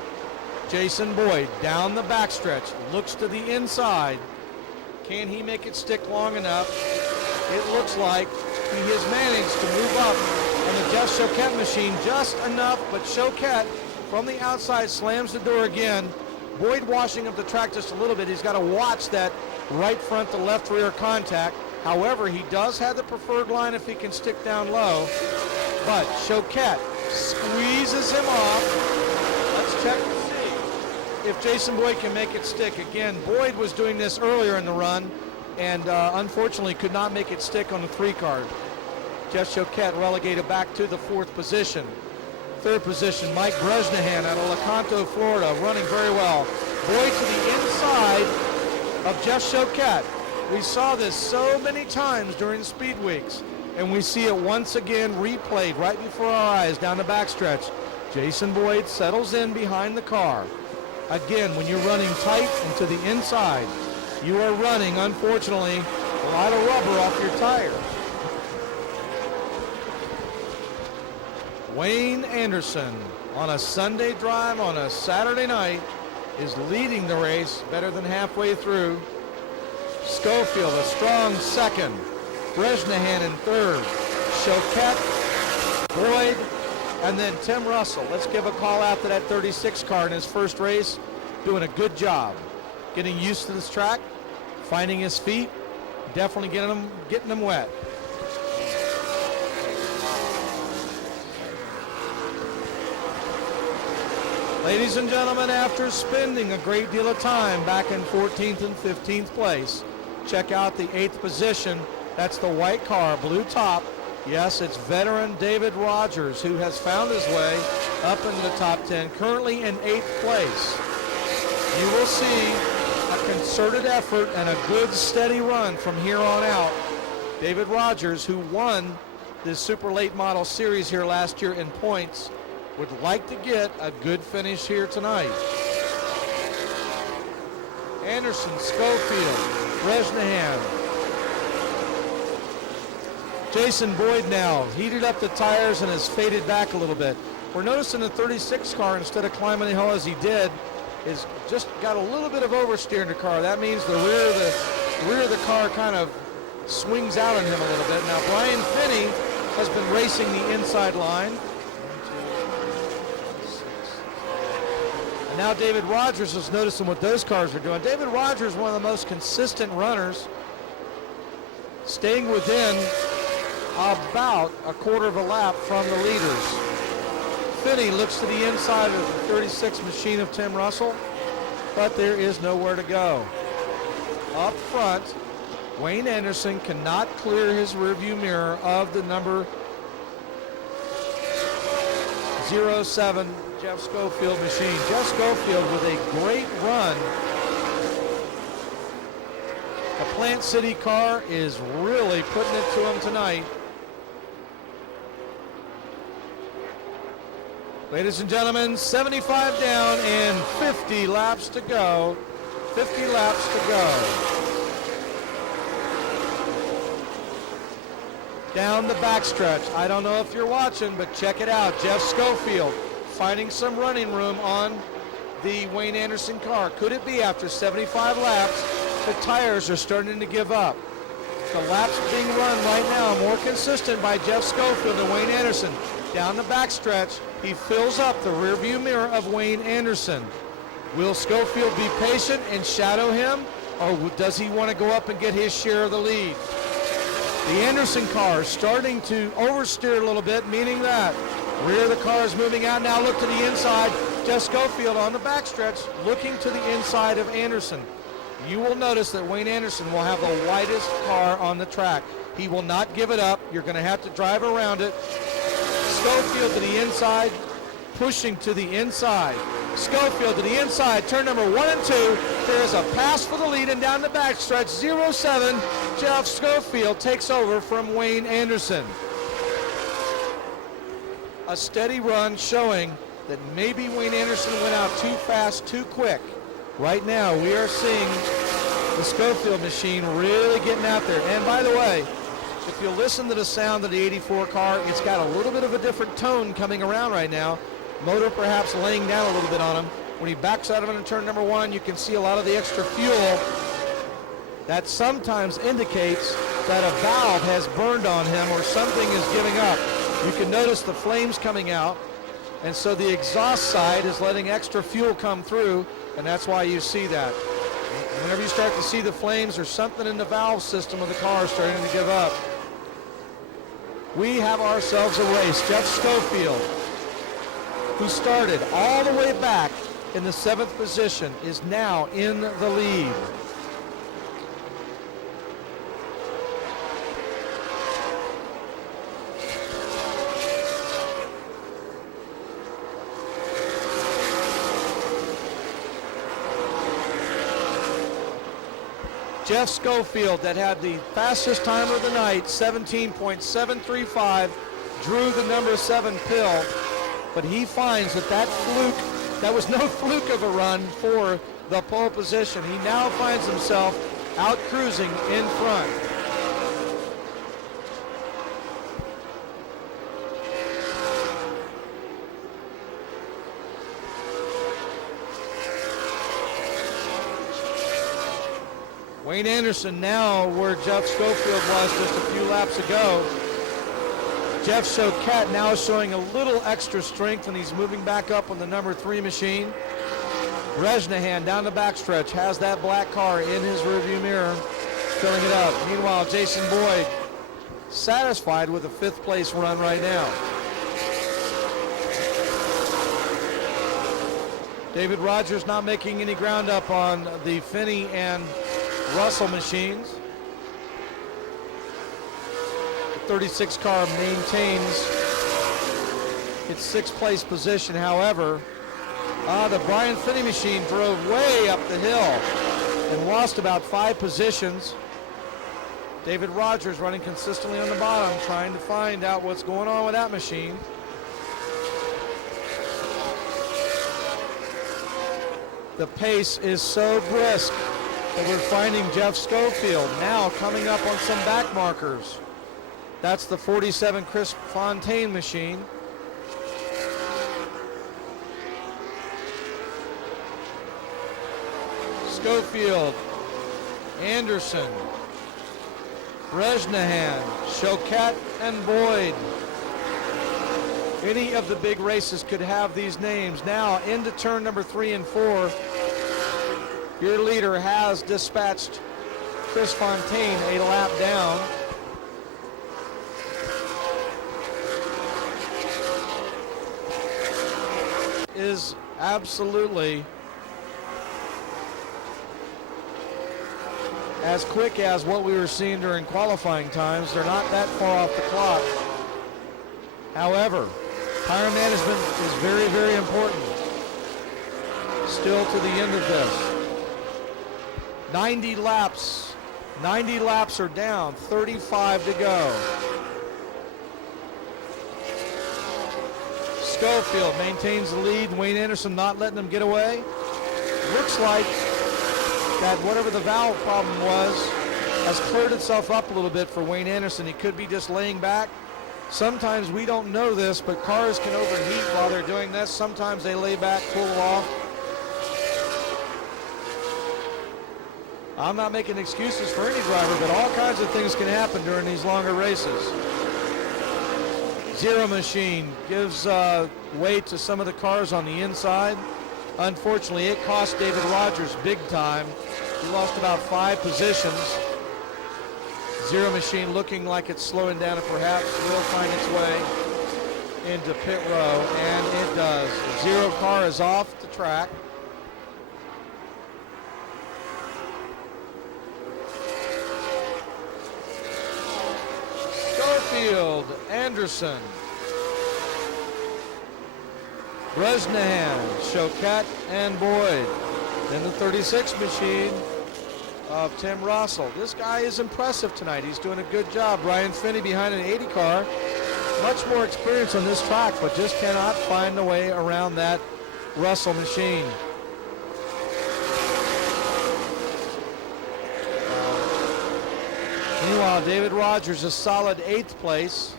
Jason Boyd down the backstretch, looks to the inside. Can he make it stick long enough? It looks like he has managed to move up on the Jeff Choquette machine just enough, but Choquette from the outside slams the door again. Boyd washing up the track just a little bit. He's got to watch that right front to left rear contact. However, he does have the preferred line if he can stick down low. But Choquette squeezes him off. Let's check to see if Jason Boyd can make it stick. Again, Boyd was doing this earlier in the run and unfortunately could not make it stick on the 3-car. Jeff Choquette relegated back to the 4th position. 3rd position, Mike Bresnahan out of Lecanto, Florida, running very well. Boyd to the inside of Jeff Choquette. We saw this so many times during the speed weeks, and we see it once again replayed right before our eyes down the backstretch. Jason Boyd settles in behind the car. Again, when you're running tight and to the inside, you are running, unfortunately, a lot of rubber off your tire. Wayne Anderson on a Sunday drive on a Saturday night is leading the race better than halfway through. Schofield a strong second. Bresnahan in third. Choquette, Boyd, and then Tim Russell. Let's give a call out to that 36 car in his first race. Doing a good job. Getting used to this track, finding his feet, definitely getting them wet. Ladies and gentlemen, after spending a great deal of time back in 14th and 15th place, check out the 8th position. That's the white car, blue top. Yes, it's veteran David Rogers who has found his way up into the top 10, currently in 8th place. You will see a concerted effort and a good steady run from here on out. David Rogers, who won this Super Late Model Series here last year in points, would like to get a good finish here tonight. Anderson, Schofield, Bresnahan. Jason Boyd now heated up the tires and has faded back a little bit. We're noticing the 36 car, instead of climbing the hill as he did, is just got a little bit of oversteer in the car. That means the rear of the car kind of swings out on him a little bit. Now Brian Finney has been racing the inside line. And now David Rogers is noticing what those cars are doing. David Rogers, one of the most consistent runners, staying within about a quarter of a lap from the leaders. Finney looks to the inside of the 36 machine of Tim Russell, but there is nowhere to go. Up front, Wayne Anderson cannot clear his rearview mirror of the number 07 Jeff Schofield machine. Jeff Schofield with a great run. The Plant City car is really putting it to him tonight. Ladies and gentlemen, 75 down and 50 laps to go. 50 laps to go. Down the backstretch. I don't know if you're watching, but check it out. Jeff Schofield finding some running room on the Wayne Anderson car. Could it be after 75 laps, the tires are starting to give up? The laps being run right now more consistent by Jeff Schofield and Wayne Anderson. Down the backstretch, he fills up the rearview mirror of Wayne Anderson. Will Schofield be patient and shadow him, or does he want to go up and get his share of the lead? The Anderson car is starting to oversteer a little bit, meaning that rear of the car is moving out. Now look to the inside. Jeff Schofield on the backstretch looking to the inside of Anderson. You will notice that Wayne Anderson will have the widest car on the track. He will not give it up. You're going to have to drive around it. Schofield to the inside, pushing to the inside. Schofield to the inside, turn number 1 and 2. There is a pass for the lead, and down the backstretch, 0-7. Jeff Schofield takes over from Wayne Anderson. A steady run showing that maybe Wayne Anderson went out too fast, too quick. Right now, we are seeing the Schofield machine really getting out there. And by the way, if you listen to the sound of the 84 car, it's got a little bit of a different tone coming around right now. Motor perhaps laying down a little bit on him. When he backs out of into turn number 1, you can see a lot of the extra fuel. That sometimes indicates that a valve has burned on him or something is giving up. You can notice the flames coming out, and so the exhaust side is letting extra fuel come through, and that's why you see that. Whenever you start to see the flames, there's something in the valve system of the car starting to give up. We have ourselves a race. Jeff Schofield, who started all the way back in the 7th position, is now in the lead. Jeff Schofield, that had the fastest time of the night, 17.735, drew the number 7 pill, but he finds that was no fluke of a run for the pole position. He now finds himself out cruising in front. Wayne Anderson now where Jeff Schofield was just a few laps ago. Jeff Choquette now showing a little extra strength, and he's moving back up on the number 3 machine. Bresnahan down the backstretch has that black car in his rearview mirror, filling it up. Meanwhile, Jason Boyd satisfied with a 5th place run right now. David Rogers not making any ground up on the Finney and Russell machines. The 36 car maintains its 6th place position. However, the Brian Finney machine drove way up the hill and lost about 5 positions. David Rogers running consistently on the bottom, trying to find out what's going on with that machine. The pace is so brisk that we're finding Jeff Schofield now coming up on some back markers. That's the 47 Chris Fontaine machine. Schofield, Anderson, Bresnahan, Choquette, and Boyd. Any of the big races could have these names. Now into turn number 3 and 4. Your leader has dispatched Chris Fontaine a lap down. Is absolutely as quick as what we were seeing during qualifying times. They're not that far off the clock. However, tire management is very, very important. Still to the end of this. 90 laps are down, 35 to go. Schofield maintains the lead. Wayne Anderson not letting him get away. Looks like that whatever the valve problem was has cleared itself up a little bit for Wayne Anderson. He could be just laying back. Sometimes we don't know this, but cars can overheat while they're doing this. Sometimes they lay back, cool off. I'm not making excuses for any driver, but all kinds of things can happen during these longer races. Zero Machine gives way to some of the cars on the inside. Unfortunately, it cost David Rogers big time. He lost about 5 positions. Zero Machine looking like it's slowing down and perhaps will find its way into pit row, and it does. The Zero car is off the track. Garfield, Anderson, Bresnahan, Choquette, and Boyd. Then the 36 machine of Tim Russell. This guy is impressive tonight. He's doing a good job. Ryan Finney behind an 80 car. Much more experience on this track, but just cannot find the way around that Russell machine. Meanwhile, David Rogers is solid 8th place.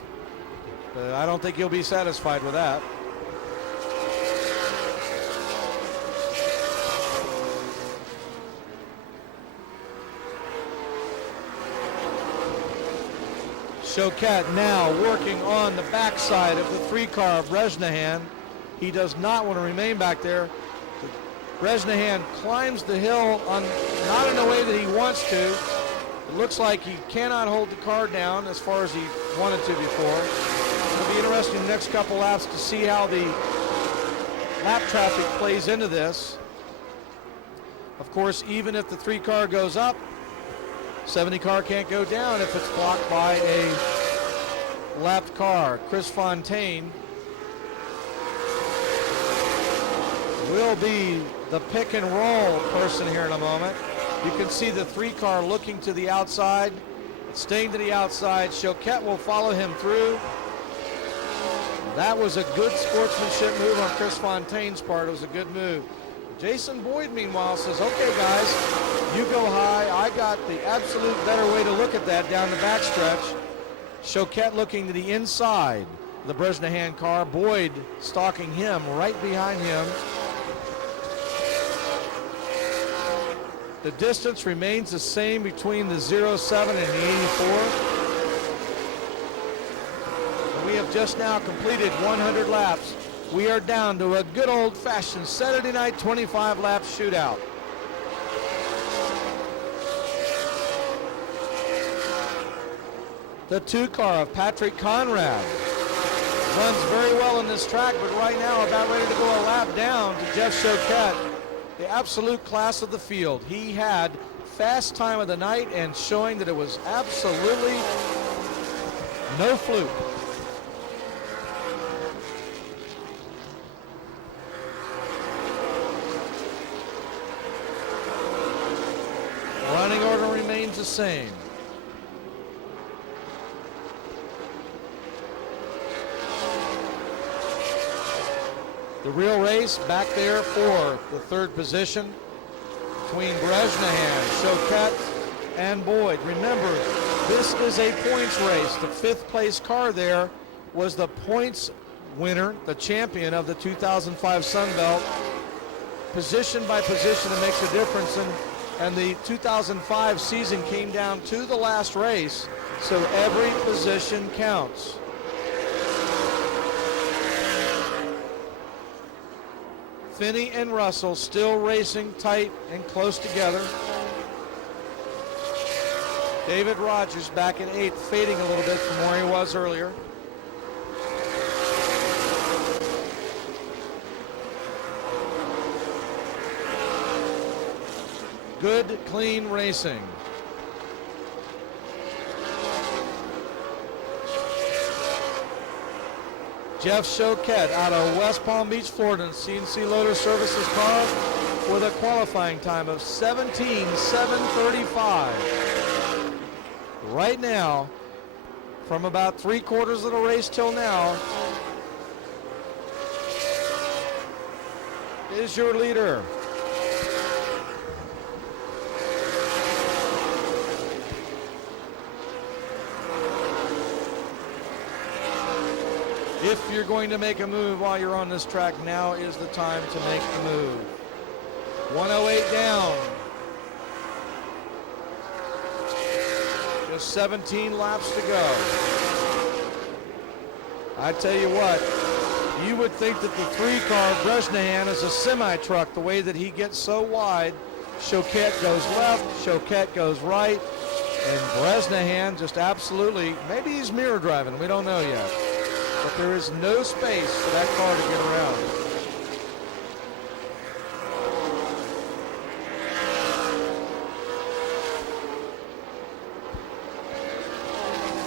I don't think he'll be satisfied with that. Choquette now working on the backside of the 3 car of Bresnahan. He does not want to remain back there. Bresnahan climbs the hill not in the way that he wants to. It looks like he cannot hold the car down as far as he wanted to before. It'll be interesting the next couple laps to see how the lap traffic plays into this. Of course, even if the 3 car goes up, 70 car can't go down if it's blocked by a lapped car. Chris Fontaine will be the pick and roll person here in a moment. You can see the 3 car looking to the outside, staying to the outside. Choquette will follow him through. That was a good sportsmanship move on Chris Fontaine's part. It was a good move. Jason Boyd, meanwhile, says, okay, guys, you go high. I got the absolute better way to look at that down the backstretch. Choquette looking to the inside, the Bresnahan car. Boyd stalking him, right behind him. The distance remains the same between the 07 and the 84. We have just now completed 100 laps. We are down to a good old-fashioned Saturday night 25-lap shootout. The 2 car of Patrick Conrad runs very well in this track, but right now about ready to go a lap down to Jeff Choquette, the absolute class of the field. He had fast time of the night and showing that it was absolutely no fluke. Running order remains the same. The real race back there for the 3rd position between Bresnahan, Choquette, and Boyd. Remember, this is a points race. The 5th place car there was the points winner, the champion of the 2005 Sunbelt. Position by position, it makes a difference. And the 2005 season came down to the last race, so every position counts. Finney and Russell still racing tight and close together. David Rogers back in 8th, fading a little bit from where he was earlier. Good, clean racing. Jeff Choquette out of West Palm Beach, Florida, CNC Loader Services car with a qualifying time of 17:7:35. Right now, from about 3/4 of the race till now, is your leader. If you're going to make a move while you're on this track, now is the time to make the move. 108 down. Just 17 laps to go. I tell you what, you would think that the 3-car Bresnahan is a semi-truck, the way that he gets so wide. Choquette goes left, Choquette goes right, and Bresnahan just absolutely, maybe he's mirror driving, we don't know yet. But there is no space for that car to get around.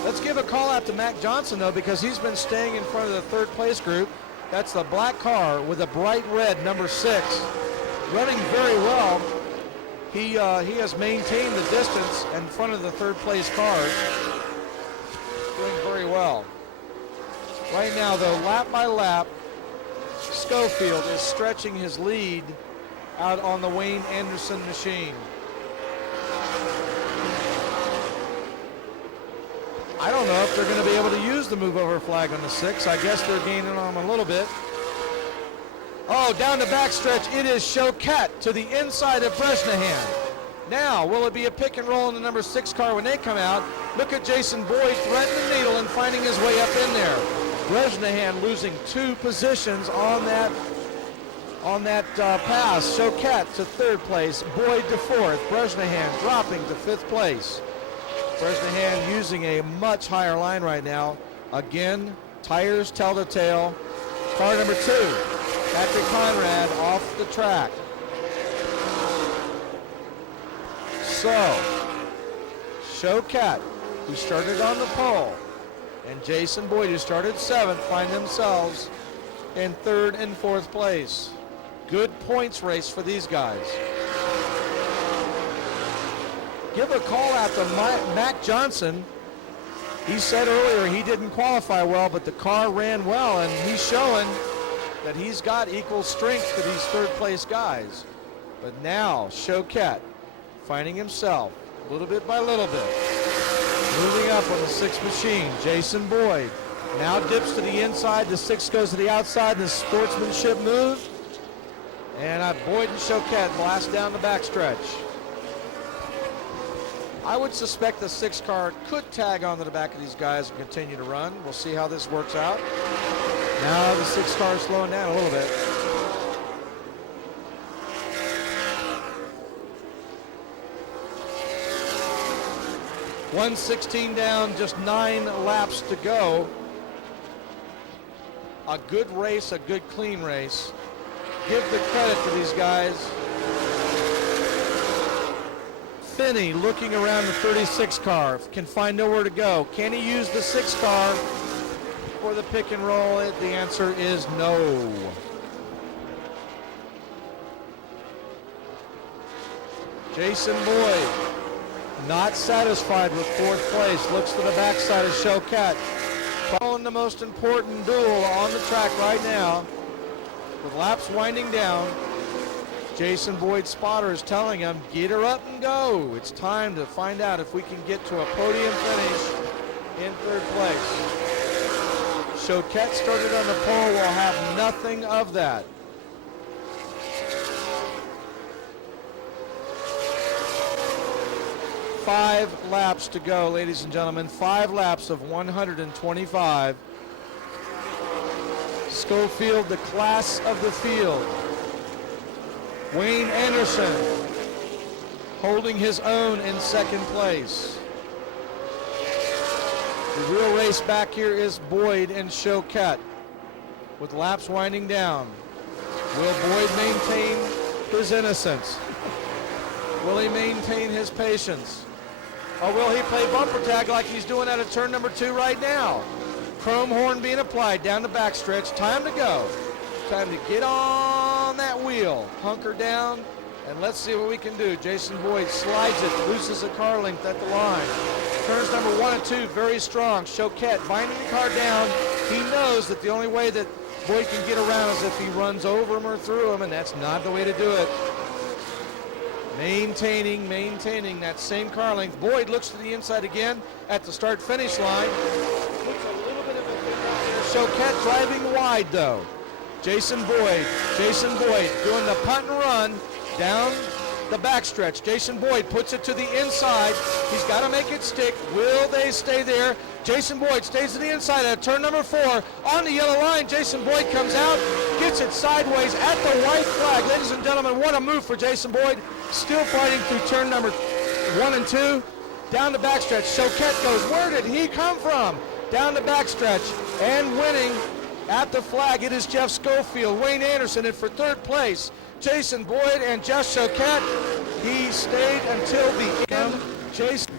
Let's give a call out to Mac Johnson, though, because he's been staying in front of the third place group. That's the black car with a bright red number 6, running very well. He has maintained the distance in front of the third place cars, doing very well. Right now, though, lap by lap, Schofield is stretching his lead out on the Wayne Anderson machine. I don't know if they're going to be able to use the move over flag on the 6. I guess they're gaining on him a little bit. Oh, down the backstretch, it is Choquette to the inside of Bresnahan. Now, will it be a pick and roll in the number 6 car when they come out? Look at Jason Boyd threatening the needle and finding his way up in there. Bresnahan losing 2 positions on that pass. Choquette to 3rd place, Boyd to 4th, Bresnahan dropping to 5th place. Bresnahan using a much higher line right now. Again, tires tell the tale. Car number 2, Patrick Conrad off the track. So, Choquette, who started on the pole, and Jason Boyd, who started 7th, find themselves in 3rd and 4th place. Good points race for these guys. Give a call out to Mac Johnson. He said earlier he didn't qualify well, but the car ran well, and he's showing that he's got equal strength to these 3rd place guys. But now Choquette finding himself little bit by little bit, moving up on the 6th machine. Jason Boyd now dips to the inside, the 6 goes to the outside, the sportsmanship move, and Boyd and Choquette blast down the backstretch. I would suspect the 6 car could tag onto the back of these guys and continue to run. We'll see how this works out. Now the 6 car is slowing down a little bit. .116 down, just 9 laps to go. A good race, a good clean race. Give the credit to these guys. Finney looking around the 36 car, can find nowhere to go. Can he use the 6 car for the pick and roll? The answer is no. Jason Boyd, not satisfied with 4th place, looks to the backside of Choquette. Calling the most important duel on the track right now. With laps winding down, Jason Boyd's spotter is telling him, get her up and go. It's time to find out if we can get to a podium finish in 3rd place. Choquette started on the pole, will have nothing of that. Five laps to go, ladies and gentlemen. 5 laps of 125. Schofield, the class of the field. Wayne Anderson holding his own in 2nd place. The real race back here is Boyd and Choquette with laps winding down. Will Boyd maintain his innocence? Will he maintain his patience? Or will he play bumper tag like he's doing out of turn number 2 right now? Chrome horn being applied down the backstretch. Time to go. Time to get on that wheel. Hunker down, and let's see what we can do. Jason Boyd slides it, loses a car length at the line. Turns number 1 and 2, very strong. Choquette binding the car down. He knows that the only way that Boyd can get around is if he runs over him or through him, and that's not the way to do it. Maintaining that same car length. Boyd looks to the inside again at the start-finish line. Looks a little bit of a thing out there. Choquette driving wide, though. Jason Boyd doing the punt and run down the backstretch. Jason Boyd puts it to the inside. He's got to make it stick. Will they stay there? Jason Boyd stays to the inside at turn number 4 on the yellow line. Jason Boyd comes out, gets it sideways at the white flag. Ladies and gentlemen, what a move for Jason Boyd. Still fighting through turn number 1 and 2. Down the backstretch. Choquette goes, where did he come from? Down the backstretch and winning at the flag. It is Jeff Schofield, Wayne Anderson in for third place. Jason Boyd and Jeff Choquette. He stayed until the end. Jason.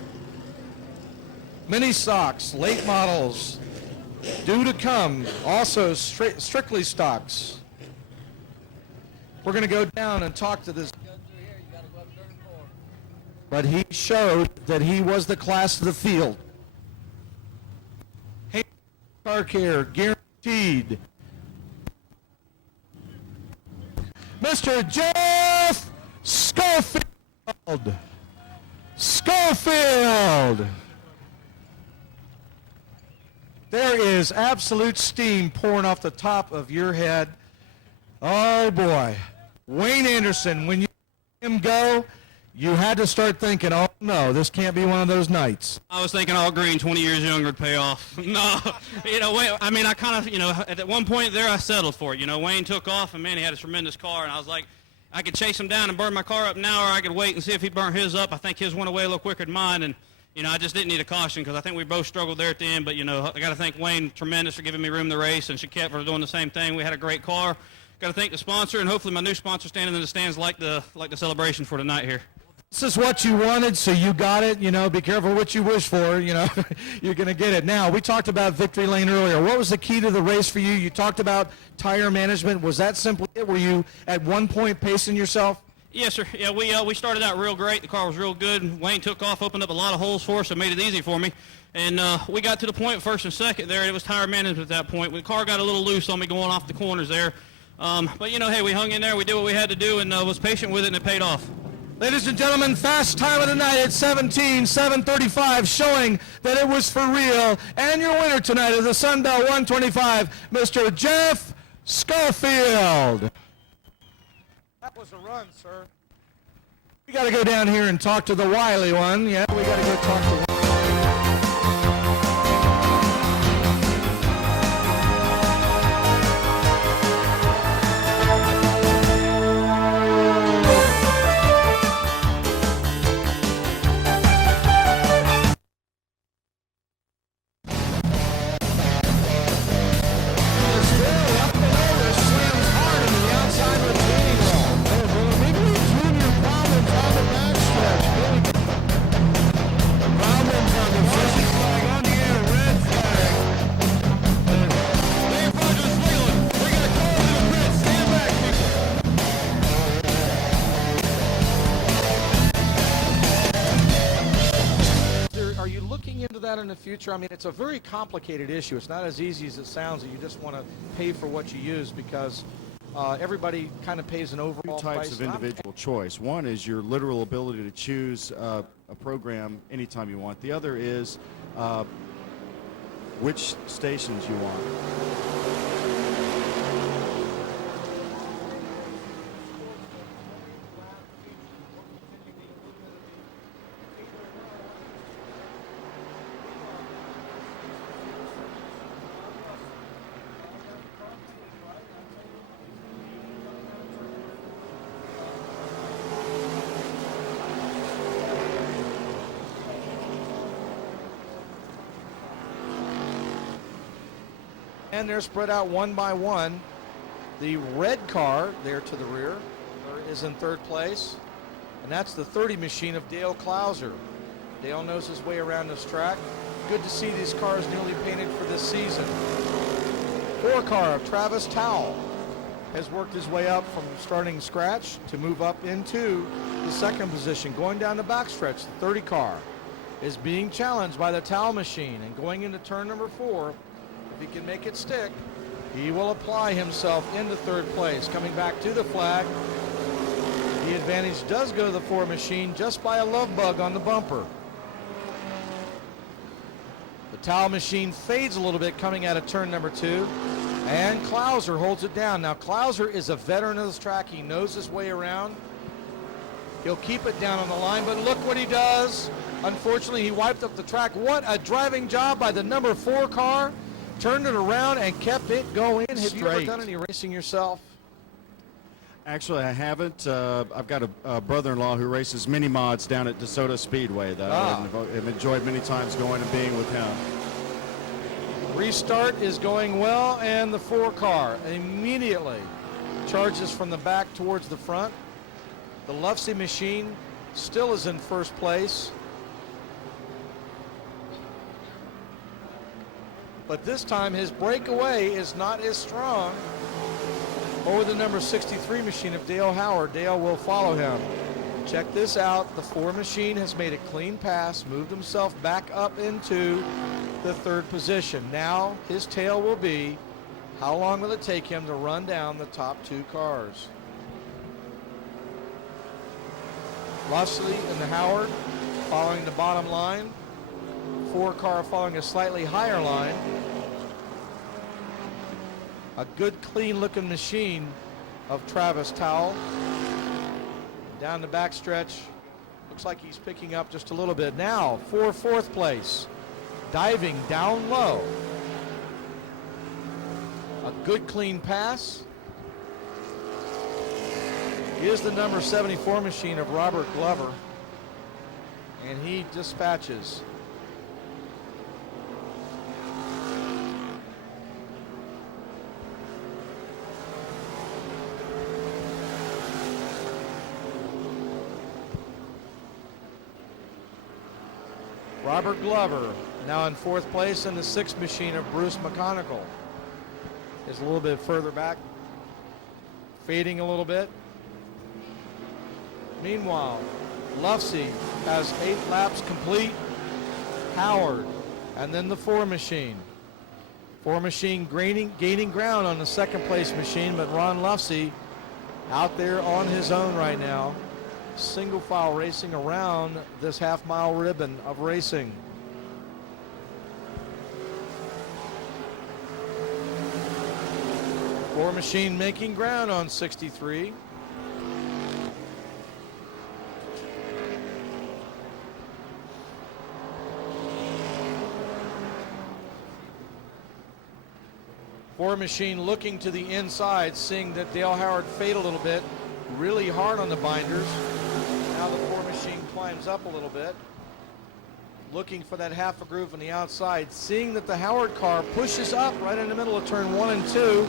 Mini stocks, late models, due to come. Also strictly stocks. We're going to go down and talk to this. But he showed that he was the class of the field. Car care guaranteed. Mr. Jeff Schofield. There is absolute steam pouring off the top of your head. Oh boy. Wayne Anderson, when you let him go, you had to start thinking, oh no, this can't be one of those nights. I was thinking all green, 20 years younger would pay off. No, I kind of, at one point there I settled for it. Wayne took off, and man, he had a tremendous car, and I was like, I could chase him down and burn my car up now, or I could wait and see if he burnt his up. I think his went away a little quicker than mine, and I just didn't need a caution because I think we both struggled there at the end. But I got to thank Wayne tremendous for giving me room to race, and Choquette for doing the same thing. We had a great car. Got to thank the sponsor, and hopefully my new sponsor standing in the stands like the celebration for tonight here. This is what you wanted, so you got it. Be careful what you wish for. You're going to get it. Now, we talked about victory lane earlier. What was the key to the race for you? You talked about tire management. Was that simply it? Were you at one point pacing yourself? Yes, sir. Yeah, we started out real great. The car was real good. Wayne took off, opened up a lot of holes for us, and made it easy for me. And we got to the point, first and second there, it was tire management at that point. The car got a little loose on me going off the corners there. But, hey, we hung in there. We did what we had to do and was patient with it, and it paid off. Ladies and gentlemen, fast time of the night at 17:7:35, showing that it was for real. And your winner tonight is the Sunbelt 125, Mr. Jeff Schofield. That was a run, sir. We got to go down here and talk to the wily one. Yeah, we got to go talk to in the future? I mean, it's a very complicated issue. It's not as easy as it sounds that you just want to pay for what you use, because everybody kind of pays an overall Two types price. of individual choice. One is your literal ability to choose a program anytime you want. The other is which stations you want. And they're spread out one by one. The red car there to the rear is in third place, and that's the 30 machine of Dale Clouser. Dale knows his way around this track. Good to see these cars newly painted for this season. 4 car of Travis Towle has worked his way up from starting scratch to move up into the second position. Going down the backstretch, the 30 car is being challenged by the Towle machine, and going into turn number 4, if he can make it stick, he will apply himself into third place. Coming back to the flag, the advantage does go to the 4 machine just by a love bug on the bumper. The towel machine fades a little bit coming out of turn number 2, and Klauser holds it down. Now Klauser is a veteran of this track. He knows his way around. He'll keep it down on the line, but look what he does. Unfortunately, he wiped up the track. What a driving job by the number 4 car. Turned it around and kept it going. Have you ever Straight. done any racing yourself? Actually, I haven't. I've got a brother-in-law who races mini mods down at DeSoto Speedway, though. Ah. And I've enjoyed many times going and being with him. Restart is going well, and the 4 car immediately charges from the back towards the front. The Lufsey machine still is in first place. But this time his breakaway is not as strong over the number 63 machine of Dale Howard. Dale will follow him. Check this out. The 4 machine has made a clean pass, moved himself back up into the 3rd position. Now his tail will be, how long will it take him to run down the top 2 cars? Lufsey and the Howard following the bottom line. 4 car following a slightly higher line. A good clean looking machine of Travis Towle. Down the backstretch. Looks like he's picking up just a little bit. Now for 4th place. Diving down low. A good clean pass. Is the number 74 machine of Robert Glover. And he dispatches. Robert Glover now in 4th place, and the 6th machine of Bruce McConicle is a little bit further back, fading a little bit. Meanwhile, Lufsey has 8 laps complete. Howard, and then the 4 machine. 4 machine gaining ground on the 2nd place machine, but Ron Lufsey out there on his own right now. Single file racing around this half-mile ribbon of racing. Four machine making ground on 63. Four machine looking to the inside, seeing that Dale Howard fade a little bit, really hard on the binders. Now the 4 machine climbs up a little bit, looking for that half a groove on the outside, seeing that the Howard car pushes up right in the middle of turn 1 and 2.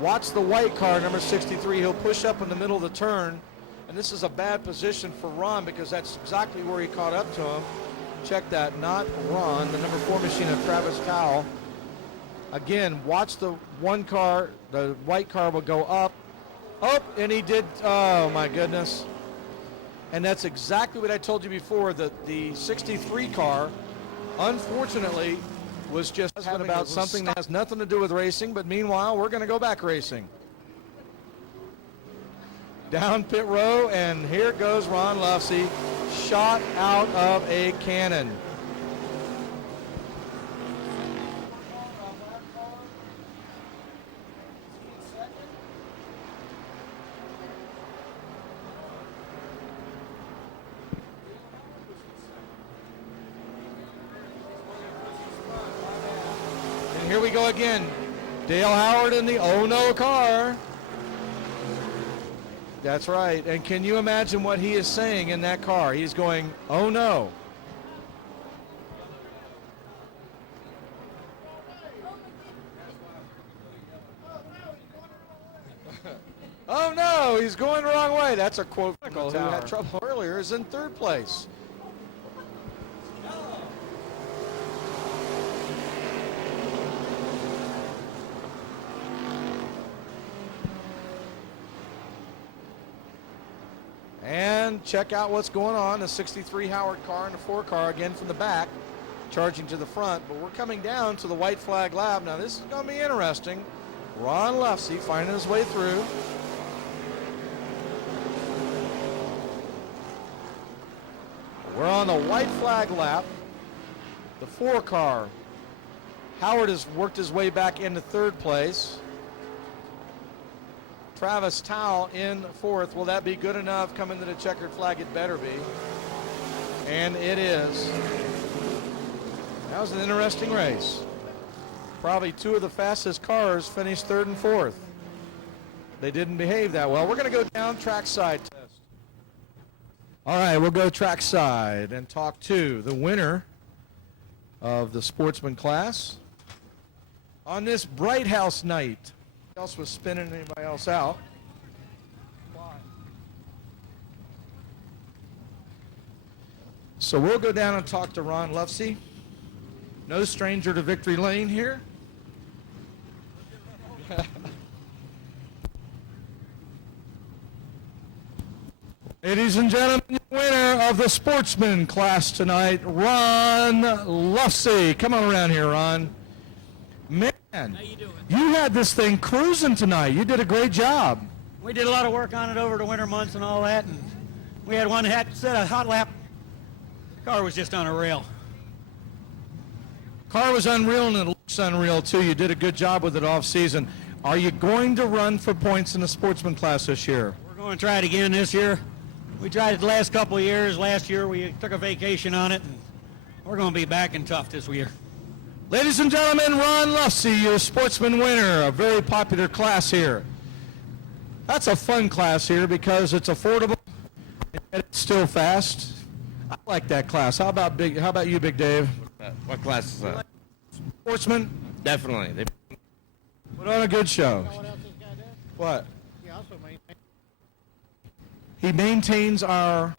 Watch the white car, number 63. He'll push up in the middle of the turn, and this is a bad position for Ron because that's exactly where he caught up to him. Check that, not Ron, the number 4 machine of Travis Towle. Again, watch the one car, the white car will go up. Oh, and he did, oh my goodness. And that's exactly what I told you before, that the 63 car, unfortunately, was just about something that has nothing to do with racing, but meanwhile, we're going to go back racing. Down pit row, and here goes Ron Lufsey, shot out of a cannon. Here we go again. Dale Howard in the oh no car. That's right. And can you imagine what he is saying in that car? He's going, oh no. Oh no, he's going the wrong way. That's a quote from who had trouble earlier, is in 3rd place. And check out what's going on. The 63 Howard car and the 4 car again from the back, charging to the front. But we're coming down to the white flag lap. Now this is going to be interesting. Ron Lufsey finding his way through. We're on the white flag lap. The 4 car Howard has worked his way back into third place. Travis Towle in fourth. Will that be good enough coming to the checkered flag? It better be. And it is. That was an interesting race. Probably two of the fastest cars finished third and fourth. They didn't behave that well. We're going to go down trackside test. All right, we'll go trackside and talk to the winner of the Sportsman class on this Bright House night. Who else was spinning anybody else out? So we'll go down and talk to Ron Lufsey. No stranger to victory lane here. Ladies and gentlemen, the winner of the Sportsman class tonight, Ron Lufsey. Come on around here, Ron. Man, how you doing? You had this thing cruising tonight. You did a great job. We did a lot of work on it over the winter months and all that, and we had one set of hot lap. The car was just on a rail. Car was unreal, and it looks unreal, too. You did a good job with it off season. Are you going to run for points in the Sportsman class this year? We're going to try it again this year. We tried it the last couple of years. Last year we took a vacation on it, and we're going to be back and tough this year. Ladies and gentlemen, Ron Lufsey, your Sportsman winner, a very popular class here. That's a fun class here because it's affordable and it's still fast. I like that class. How about you, Big Dave? What class is that? Sportsman? Definitely. Put on a good show. What? He maintains our...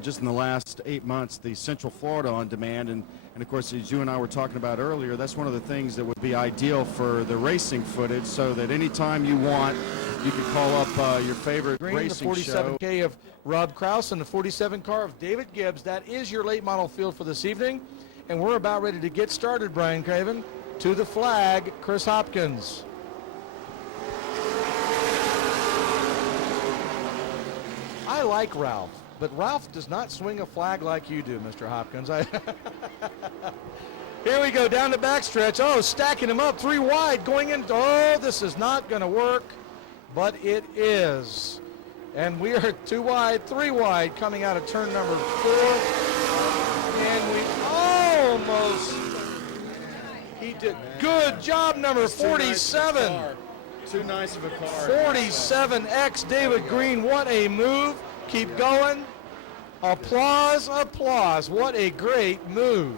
Just in the last 8 months, the Central Florida On Demand, and of course, as you and I were talking about earlier, that's one of the things that would be ideal for the racing footage, so that anytime you want, you can call up your favorite racing the 47K of Rob Kraus and the 47 car of David Gibbs. That is your late model field for this evening, and we're about ready to get started, Brian Craven. To the flag, Chris Hopkins. I like Ralph. But Ralph does not swing a flag like you do, Mr. Hopkins. Here we go, down the backstretch. Oh, stacking him up, 3 wide, going in. Oh, this is not going to work, but it is. And we are 2 wide, 3 wide, coming out of turn number 4. And we almost, he did, good job, number 47. Too nice of a car. 47X David Green, what a move. Keep going. Applause, applause. What a great move.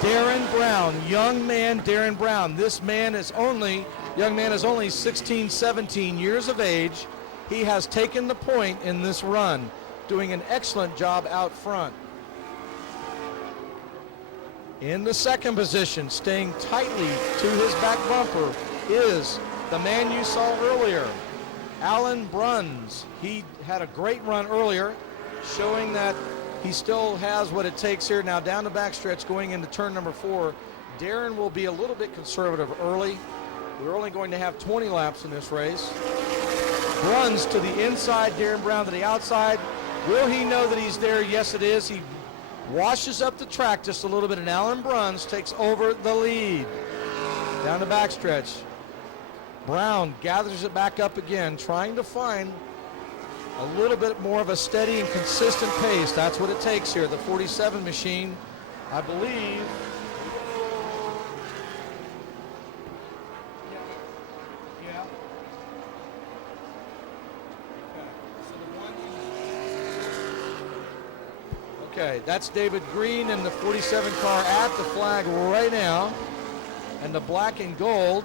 Darren Brown, young man Darren Brown. This man is only, young man is only 16, 17 years of age. He has taken the point in this run, doing an excellent job out front. In the second position, staying tightly to his back bumper, is the man you saw earlier, Alan Bruns. He had a great run earlier, showing that he still has what it takes here. Now down the backstretch going into turn number 4, Darren will be a little bit conservative early. We're only going to have 20 laps in this race. Bruns to the inside, Darren Brown to the outside. Will he know that he's there? Yes, it is. He washes up the track just a little bit, and Alan Bruns takes over the lead. Down the backstretch. Brown gathers it back up again, trying to find a little bit more of a steady and consistent pace. That's what it takes here. The 47 machine, I believe. Yeah. Okay. So Okay, that's David Green in the 47 car at the flag right now. And the black and gold.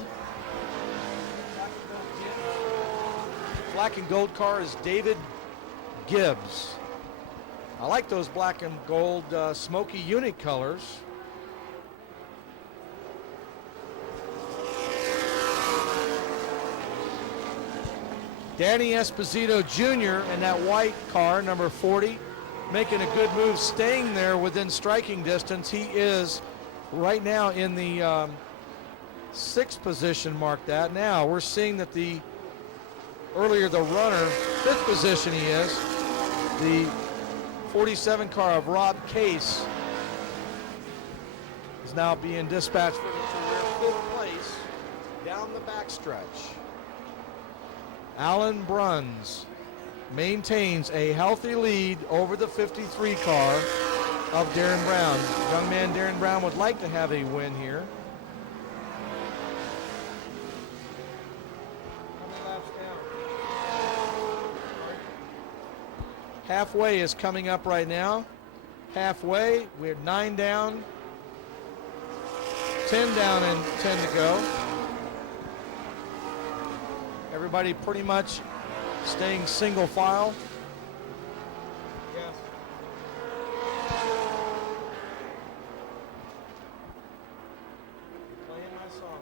Black and gold car is David Gibbs. I like those black and gold smoky unit colors. Danny Esposito Jr. in that white car, number 40, making a good move, staying there within striking distance. He is right now in the 6th position, mark that. Now we're seeing that earlier the runner, 5th position he is, the 47 car of Rob Case is now being dispatched for 5th place down the backstretch. Alan Bruns maintains a healthy lead over the 53 car of Darren Brown. Young man Darren Brown would like to have a win here. Halfway is coming up right now. Halfway, we're 9 down, 10 down and 10 to go. Everybody pretty much staying single file. Yes. Playing my song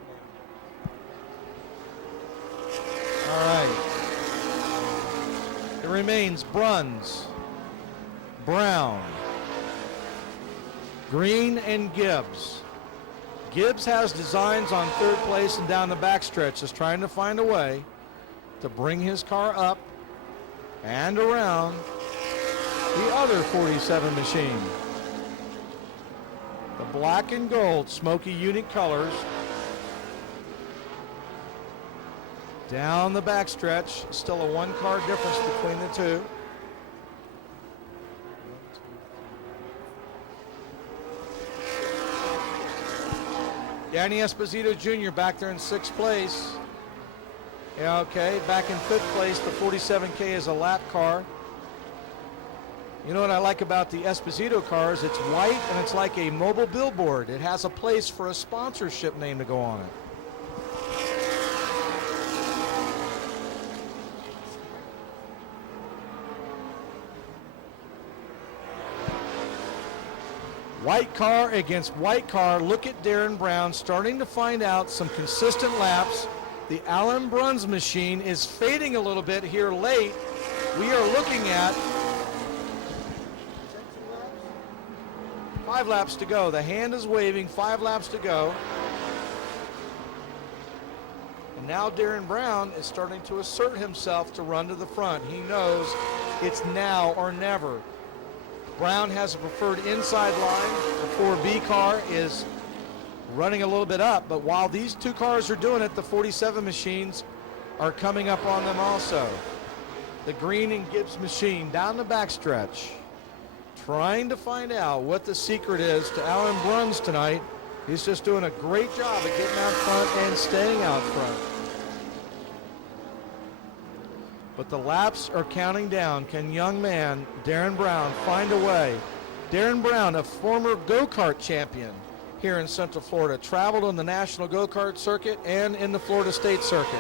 now. All right. It remains Bruns, Brown, Green, and Gibbs. Gibbs has designs on 3rd place and down the backstretch, is trying to find a way to bring his car up and around the other 47 machine. The black and gold smoky unit colors down the backstretch. Still a 1-car difference between the two. Danny Esposito Jr. back there in 6th place. Yeah, okay, back in 5th place, the 47K is a lap car. You know what I like about the Esposito cars? It's white and it's like a mobile billboard. It has a place for a sponsorship name to go on it. White car against white car. Look at Darren Brown starting to find out some consistent laps. The Alan Bruns machine is fading a little bit here late. We are looking at 5 laps to go. The hand is waving, 5 laps to go. And now Darren Brown is starting to assert himself to run to the front. He knows it's now or never. Brown has a preferred inside line. The 4B car is running a little bit up, but while these 2 cars are doing it, the 47 machines are coming up on them also. The Green and Gibbs machine down the backstretch, trying to find out what the secret is to Alan Bruns tonight. He's just doing a great job of getting out front and staying out front. But the laps are counting down. Can young man Darren Brown find a way? Darren Brown, a former go-kart champion here in Central Florida, traveled on the National Go-Kart Circuit and in the Florida State Circuit.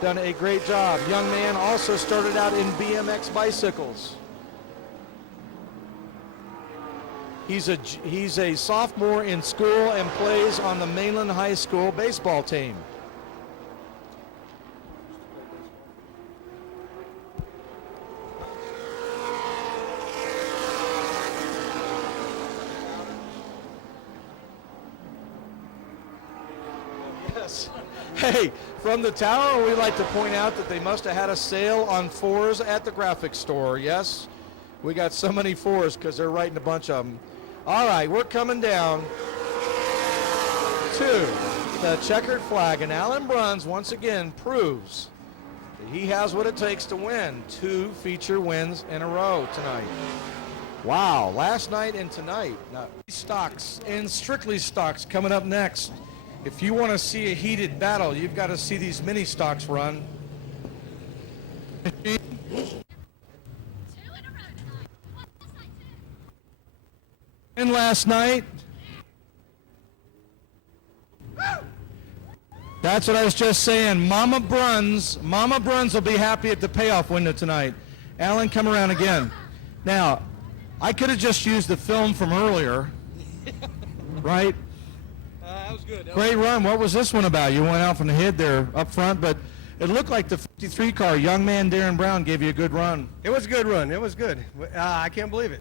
Done a great job. Young man also started out in BMX bicycles. He's a sophomore in school and plays on the Mainland High School baseball team. Hey, from the tower, we like to point out that they must have had a sale on 4s at the graphics store. Yes, we got so many 4s because they're writing a bunch of them. All right, we're coming down to the checkered flag, and Alan Bruns once again proves that he has what it takes to win 2 feature wins in a row tonight. Wow, last night and tonight. Now, stocks and Strictly Stocks coming up next. If you want to see a heated battle, you've got to see these mini stocks run. And last night. That's what I was just saying. Mama Bruns will be happy at the payoff window tonight. Alan, come around again. Now, I could have just used the film from earlier, right? That was good. Great run. What was this one about? You went out from the head there up front, but it looked like the 53 car, young man Darren Brown, gave you a good run. It was a good run. It was good. I can't believe it.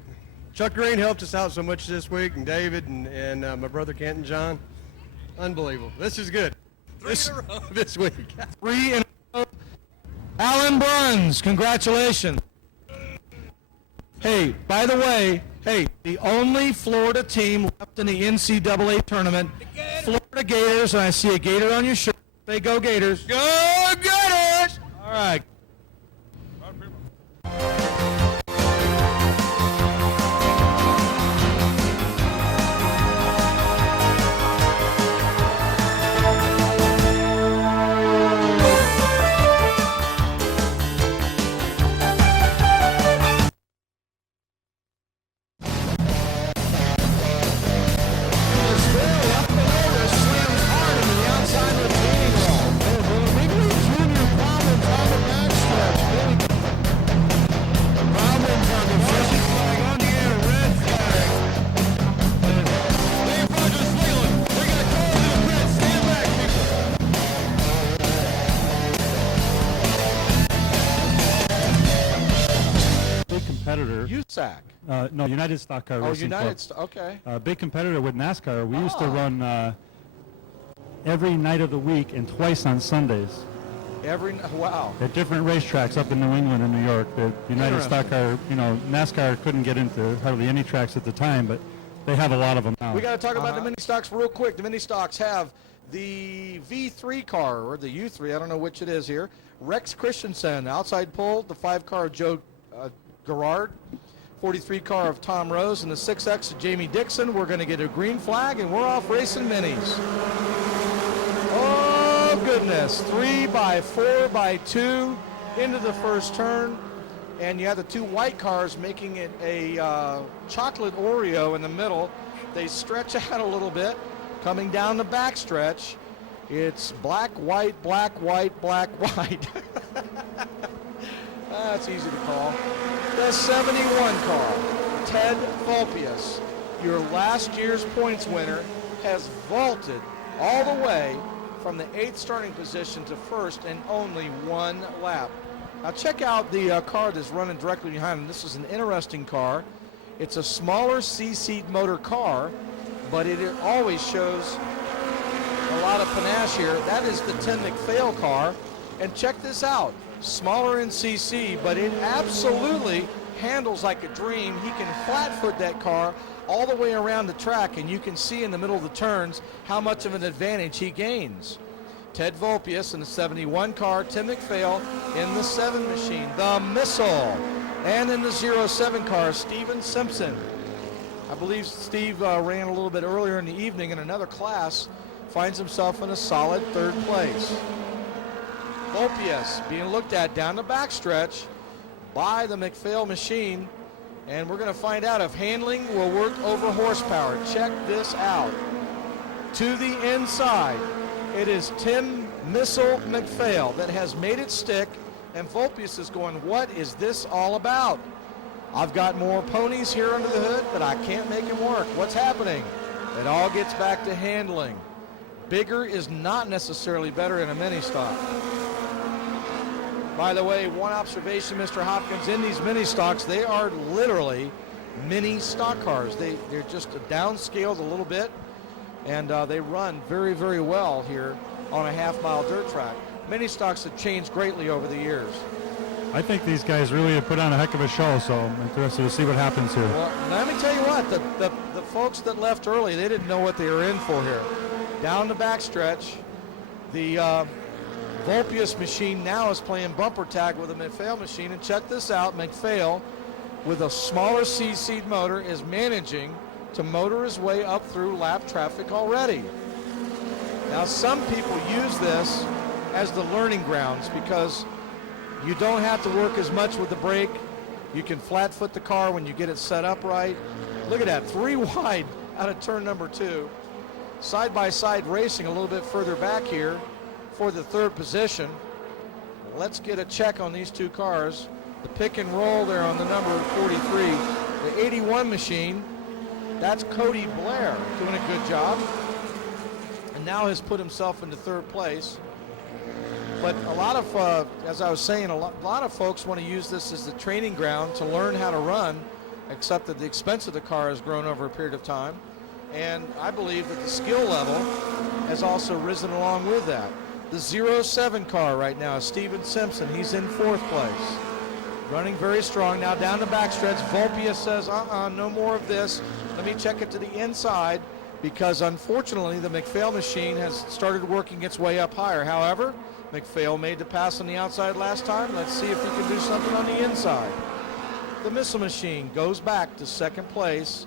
Chuck Green helped us out so much this week, and David and my brother Kent and John. Unbelievable. This is good. This week. 3 in a row. Alan Bruns, congratulations. Hey, by the way, the only Florida team left in the NCAA tournament, Florida Gators, and I see a Gator on your shirt. Say go Gators. Go Gators! All right. competitor. USAC. No, United Stock Car Racing Club. Okay. Big competitor with NASCAR. We used to run every night of the week and twice on Sundays Wow. at different racetracks up in New England and New York. The United Stock Car, NASCAR couldn't get into hardly any tracks at the time, but they have a lot of them now. We got to talk about the mini stocks real quick. The mini stocks have the V3 car, or the U3, I don't know which it is here. Rex Christensen, outside pole, the 5 car of Joe Garrard, 43 car of Tom Rose, and the 6X of Jamie Dixon. We're going to get a green flag, and we're off racing minis. Oh, goodness. 3x4x2 into the first turn. And you have the 2 white cars making it a chocolate Oreo in the middle. They stretch out a little bit. Coming down the backstretch, it's black, white, black, white, black, white. That's easy to call. The 71 car, Ted Vulpius, your last year's points winner, has vaulted all the way from the 8th starting position to 1st in only 1 lap. Now check out the car that's running directly behind him. This is an interesting car. It's a smaller C-seat motor car, but it always shows a lot of panache here. That is the Tim McPhail car. And check this out. Smaller in CC, but it absolutely handles like a dream. He can flat-foot that car all the way around the track, and you can see in the middle of the turns how much of an advantage he gains. Ted Vulpius in the 71 car, Tim McPhail in the 7 machine, the Missile, and in the 07 car, Steven Simpson. I believe Steve ran a little bit earlier in the evening in another class, finds himself in a solid 3rd place. Vulpius being looked at down the backstretch by the McPhail machine, and we're going to find out if handling will work over horsepower. Check this out. To the inside, it is Tim Missile McPhail that has made it stick, and Vulpius is going, what is this all about? I've got more ponies here under the hood, but I can't make them work. What's happening? It all gets back to handling. Bigger is not necessarily better in a mini stock. By the way, one observation, Mr. Hopkins, in these mini stocks, they are literally mini stock cars. They're just downscaled a little bit, and they run very, very well here on a half-mile dirt track. Mini stocks have changed greatly over the years. I think these guys really have put on a heck of a show, so I'm interested to see what happens here. Well, let me tell you what, the folks that left early, they didn't know what they were in for here. Down the backstretch, the Vulpius machine now is playing bumper tag with the McPhail machine, and check this out, McPhail with a smaller C-seat motor is managing to motor his way up through lap traffic already. Now some people use this as the learning grounds because you don't have to work as much with the brake. You can flat foot the car when you get it set up right. Look at that, 3 wide out of turn number 2. Side-by-side racing a little bit further back here for the 3rd position. Let's get a check on these 2 cars. The pick and roll there on the number 43. The 81 machine, that's Cody Blair doing a good job. And now has put himself into 3rd place. But a lot of, as I was saying, a lot of folks want to use this as the training ground to learn how to run, except that the expense of the car has grown over a period of time. And I believe that the skill level has also risen along with that. The 07 car right now is Steven Simpson. He's in 4th place. Running very strong. Now down the backstretch, Volpia says, no more of this. Let me check it to the inside, because unfortunately the McPhail machine has started working its way up higher. However, McPhail made the pass on the outside last time. Let's see if he can do something on the inside. The missile machine goes back to 2nd place.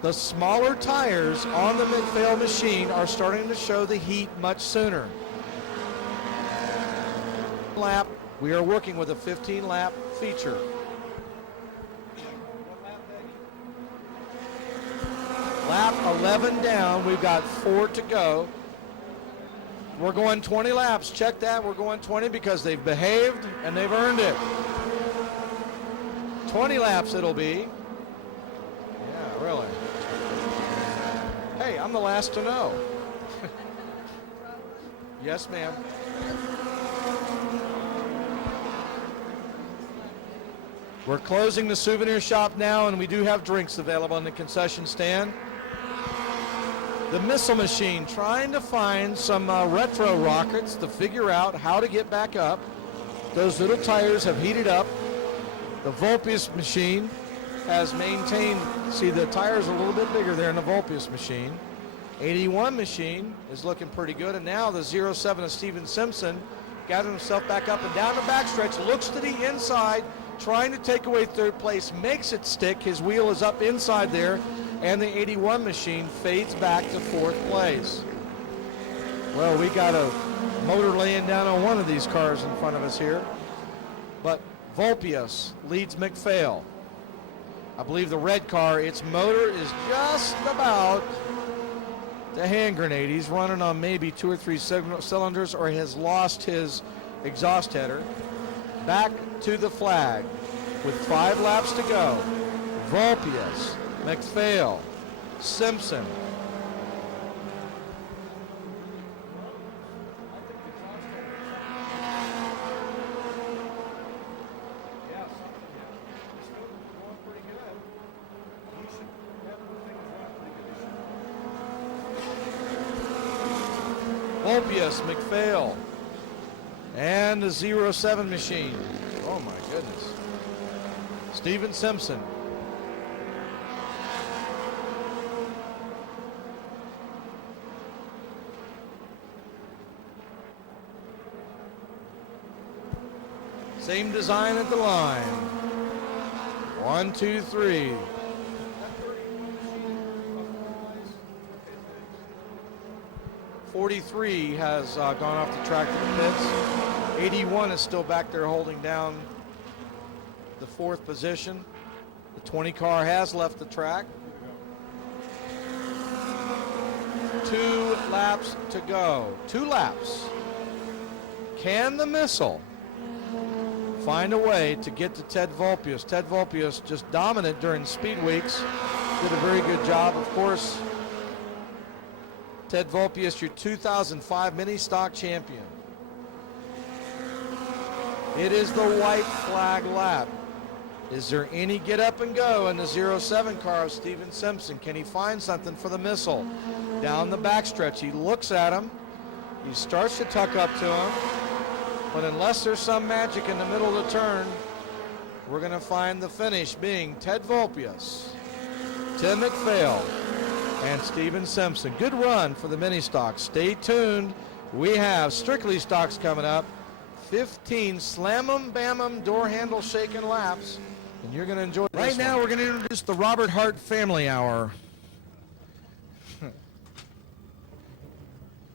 The smaller tires on the McPhail machine are starting to show the heat much sooner. Lap, we are working with a 15-lap feature. Lap 11 down, we've got 4 to go. We're going 20 laps. Check that. We're going 20 because they've behaved and they've earned it. 20 laps it'll be. Yeah, really. Hey, I'm the last to know. Yes, ma'am. We're closing the souvenir shop now, and we do have drinks available in the concession stand. The missile machine trying to find some retro rockets to figure out how to get back up. Those little tires have heated up. The Volpius machine has maintained, see the tires are a little bit bigger there in the Volpius machine. 81 machine is looking pretty good, and now the 07 of Steven Simpson gathered himself back up and down the backstretch, looks to the inside, trying to take away 3rd place, makes it stick. His wheel is up inside there, and the 81 machine fades back to 4th place. Well, we got a motor laying down on one of these cars in front of us here, but Volpius leads McPhail. I believe the red car, its motor is just about the hand grenade. He's running on maybe 2 or 3 cylinders, or has lost his exhaust header. Back to the flag with 5 laps to go. Volpius, McPhail, Simpson. Volpius, McPhail, and the 07 machine. Oh my goodness. Steven Simpson. Same design at the line. 1, 2, 3. 43 has gone off the track to the pits. 81 is still back there holding down the 4th position. The 20 car has left the track. 2 laps to go. 2 laps. Can the missile find a way to get to Ted Volpius? Ted Volpius, just dominant during speed weeks, did a very good job. Of course, Ted Volpius, your 2005 mini stock champion. It is the white flag lap. Is there any get up and go in the 07 car of Steven Simpson? Can he find something for the missile? Down the backstretch, he looks at him. He starts to tuck up to him. But unless there's some magic in the middle of the turn, we're going to find the finish being Ted Volpius, Tim McPhail, and Steven Simpson. Good run for the mini stocks. Stay tuned. We have Strictly Stocks coming up. 15 slam 'em, bam 'em, door handle shaking laps. And you're going to enjoy this. Right now, we're going to introduce the Robert Hart Family Hour.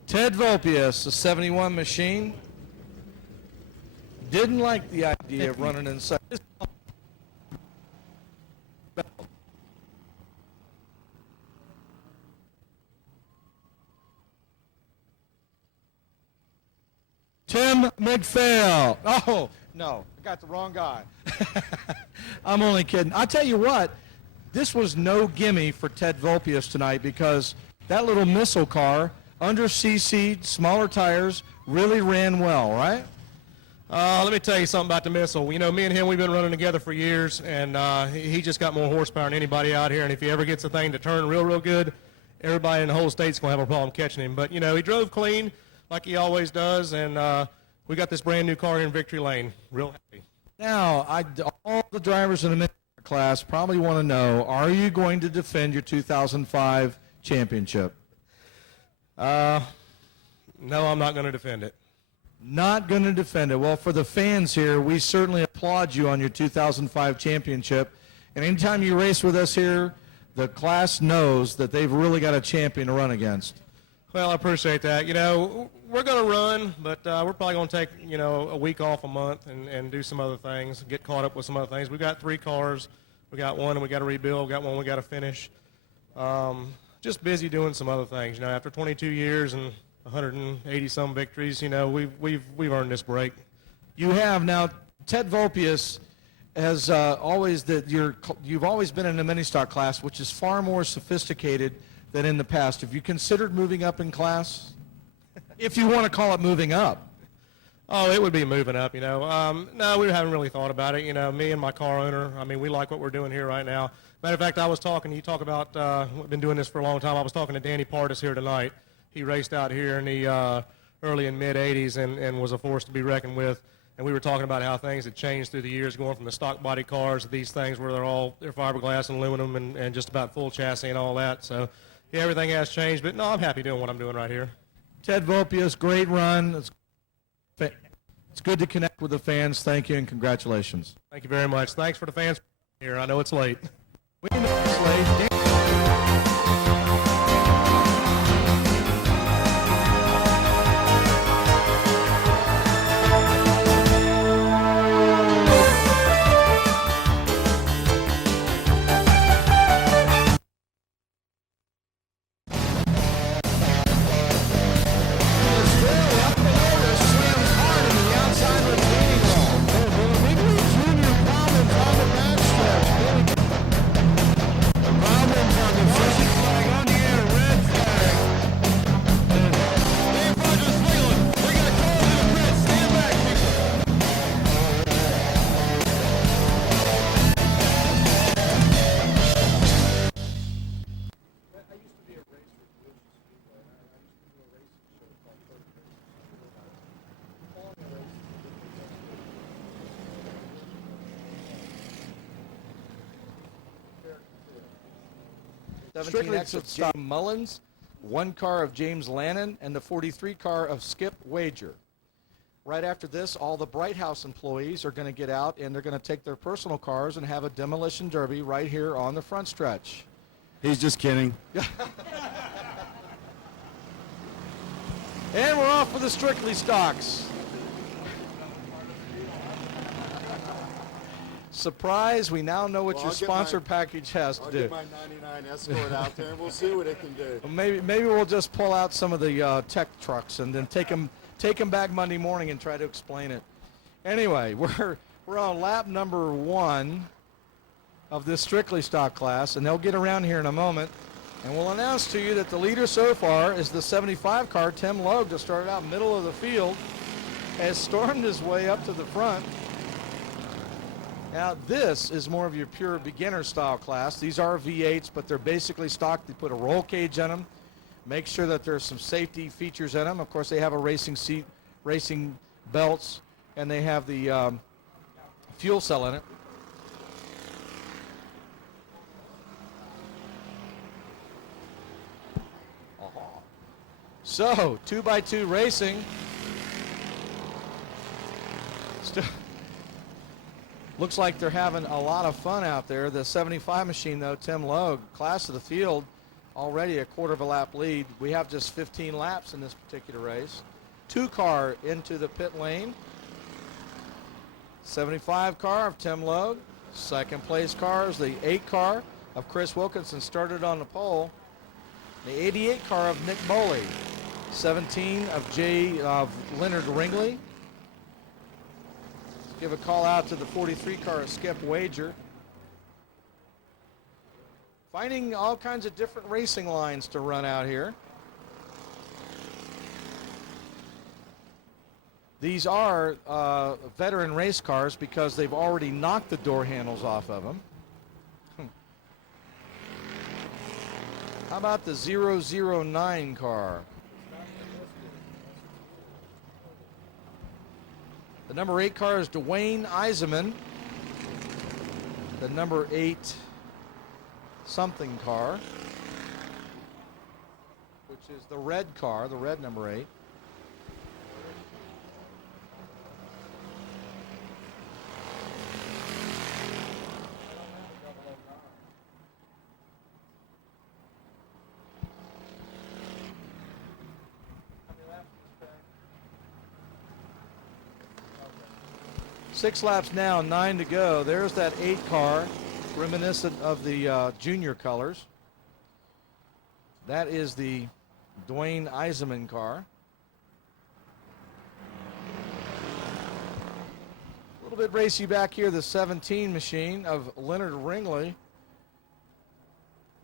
Ted Volpius, a 71 machine, didn't like the idea of running inside. Tim McPhail. Oh, no, I got the wrong guy. I'm only kidding. I'll tell you what, this was no gimme for Ted Vulpius tonight because that little missile car, under CC'd, smaller tires, really ran well, right? Let me tell you something about the missile. You know, me and him, we've been running together for years, and he just got more horsepower than anybody out here. And if he ever gets the thing to turn real good, everybody in the whole state's going to have a problem catching him. But, you know, he drove clean like he always does, and we got this brand new car here in Victory Lane. Real happy. Now, all the drivers in the mini class probably want to know, are you going to defend your 2005 championship? No, I'm not going to defend it. Not going to defend it. Well, for the fans here, we certainly applaud you on your 2005 championship. And anytime you race with us here, the class knows that they've really got a champion to run against. Well, I appreciate that. You know, we're going to run, but we're probably going to take, you know, a week off a month and do some other things, get caught up with some other things. We've got 3 cars. We got one and we got to rebuild. We got one we got to finish. Just busy doing some other things. You know, after 22 years and 180-some victories, you know, we've earned this break. You have. Now, Ted Vulpius has you've always been in the mini stock class, which is far more sophisticated than in the past. Have you considered moving up in class? If you want to call it moving up. Oh, it would be moving up, you know. No, we haven't really thought about it. You know, me and my car owner, I mean, we like what we're doing here right now. Matter of fact, you talk about, we've been doing this for a long time. I was talking to Danny Partis here tonight. He raced out here in the early and mid-'80s and was a force to be reckoned with. And we were talking about how things had changed through the years, going from the stock body cars to these things where they're fiberglass and aluminum and just about full chassis and all that. So, yeah, everything has changed. But, no, I'm happy doing what I'm doing right here. Ted Vulpius, great run. It's good to connect with the fans. Thank you and congratulations. Thank you very much. Thanks for the fans here. I know it's late. We know it's late. Strictly exits James Mullins, 1 car of James Lannon, and the 43 car of Skip Wager. Right after this, all the Bright House employees are going to get out and they're going to take their personal cars and have a demolition derby right here on the front stretch. He's just kidding. And we're off for the Strictly Stocks. Surprise, we now know what your sponsor package has to do. I'll get my 99 Escort out there and we'll see what it can do. Maybe we'll just pull out some of the tech trucks and then take them back Monday morning and try to explain it. Anyway, we're on lap number 1 of this Strictly Stock class, and they'll get around here in a moment. And we'll announce to you that the leader so far is the 75 car, Tim Logue, that started out middle of the field, has stormed his way up to the front. Now, this is more of your pure beginner style class. These are V8s, but they're basically stock. They put a roll cage in them, make sure that there's some safety features in them. Of course, they have a racing seat, racing belts, and they have the fuel cell in it. So, 2x2 racing. Looks like they're having a lot of fun out there. The 75 machine, though, Tim Logue, class of the field, already a quarter of a lap lead. We have just 15 laps in this particular race. 2 car into the pit lane. 75 car of Tim Logue. Second place car is the 8 car of Chris Wilkinson, started on the pole. The 88 car of Nick Boley. 17 of Leonard Ringley. Let's give a call out to the 43 car of Skip Wager. Finding all kinds of different racing lines to run out here. These are veteran race cars because they've already knocked the door handles off of them. How about the 009 car? The number 8 car is Dwayne Eisenman. The number 8 something car, which is the red car, the red number 8. Six laps now, 9 to go. There's that 8 car, reminiscent of the junior colors. That is the Dwayne Eisenman car. A little bit racy back here, the 17 machine of Leonard Ringley.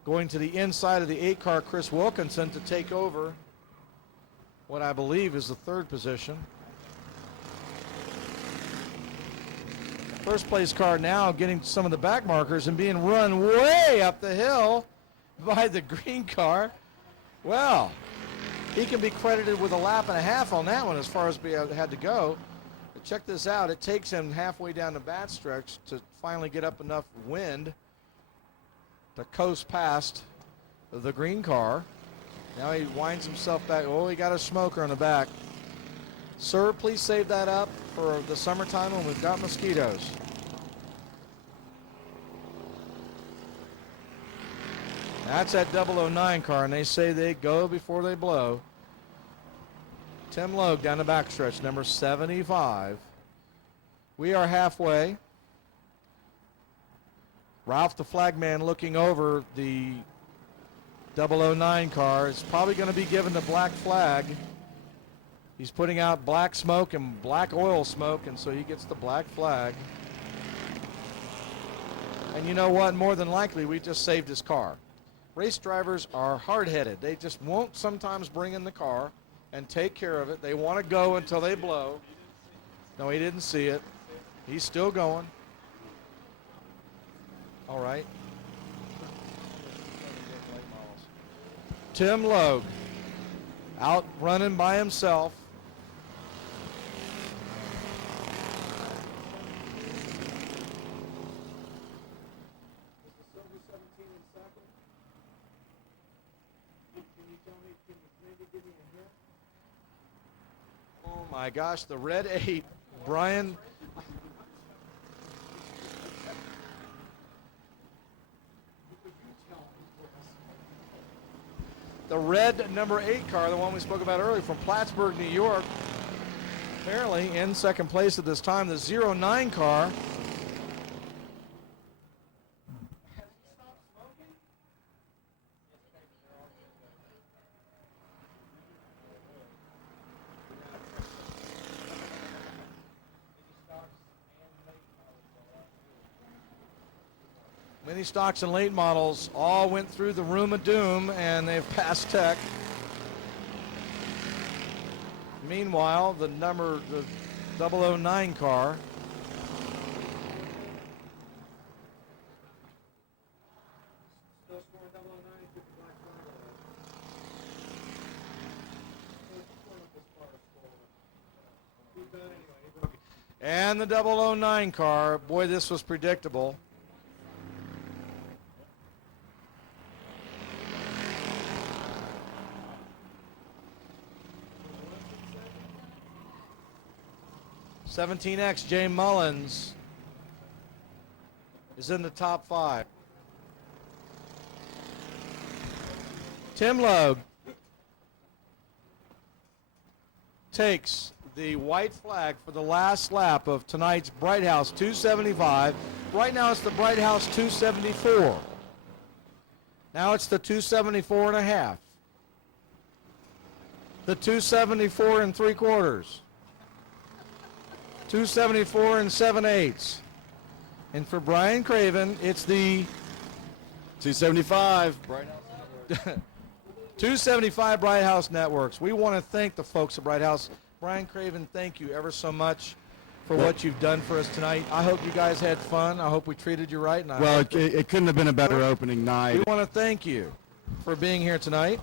Going to the inside of the 8 car, Chris Wilkinson, to take over what I believe is the 3rd position. First place car now getting some of the back markers and being run way up the hill by the green car. Well, he can be credited with a lap and a half on that one as far as he had to go. But check this out. It takes him halfway down the back stretch to finally get up enough wind to coast past the green car. Now he winds himself back. Oh, he got a smoker on the back. Sir, please save that up for the summertime when we've got mosquitoes. That's that 009 car, and they say they go before they blow. Tim Logue down the backstretch, number 75. We are halfway. Ralph the flagman looking over the 009 car is probably going to be given the black flag. He's putting out black smoke and black oil smoke, and so he gets the black flag. And you know what? More than likely, we just saved his car. Race drivers are hard-headed. They just won't sometimes bring in the car and take care of it. They want to go until they blow. No, he didn't see it. He's still going. All right. Tim Logue out running by himself. Oh my gosh, the red 8, Brian. The red number 8 car, the one we spoke about earlier from Plattsburgh, New York, apparently in second place at this time. The 09 car. Mini stocks and late models all went through the room of doom, and they've passed tech. Meanwhile, the 009 car. And the 009 car. Boy, this was predictable. (17X) Jay Mullins is in the top 5. Tim Logue takes the white flag for the last lap of tonight's Bright House 275. Right now it's the Bright House 274. Now it's the 274 and a half. the 274 and 3/4, 274 and 7/8. And for Brian Craven, it's the 275. 275 Bright House Networks. We want to thank the folks at Bright House. Brian Craven, thank you ever so much for what you've done for us tonight. I hope you guys had fun. I hope we treated you right. And Well, it couldn't have been a better opening night. we want to thank you for being here tonight.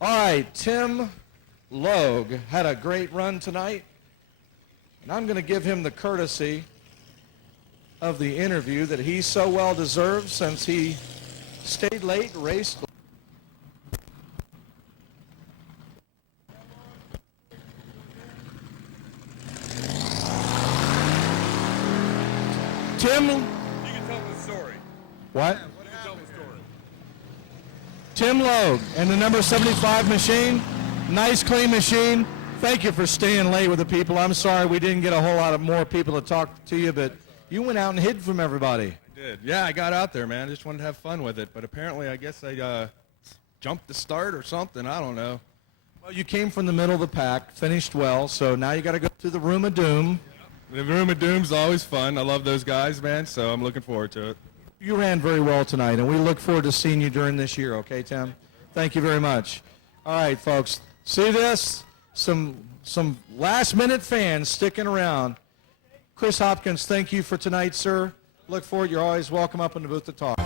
All right, Tim Logue had a great run tonight, and I'm going to give him the courtesy of the interview that he so well deserves since he stayed late, raced. Tim, You can tell the story. what? You can tell the story. Tim Logue and the number 75 machine. Nice, clean machine. Thank you for staying late with the people. I'm sorry we didn't get a whole lot of more people to talk to you, but you went out and hid from everybody. I did. Yeah, I got out there, man. I just wanted to have fun with it. But apparently, I guess I jumped the start or something. I don't know. Well, you came from the middle of the pack, finished well, so now you got to go through the room of doom. The Room of Doom's always fun. I love those guys, man, so I'm looking forward to it. You ran very well tonight, and we look forward to seeing you during this year, okay, Tim? Thank you very much. All right, folks, see this? Some last-minute fans sticking around. Chris Hopkins, thank you for tonight, sir. Look forward. You're always welcome up in the booth to talk.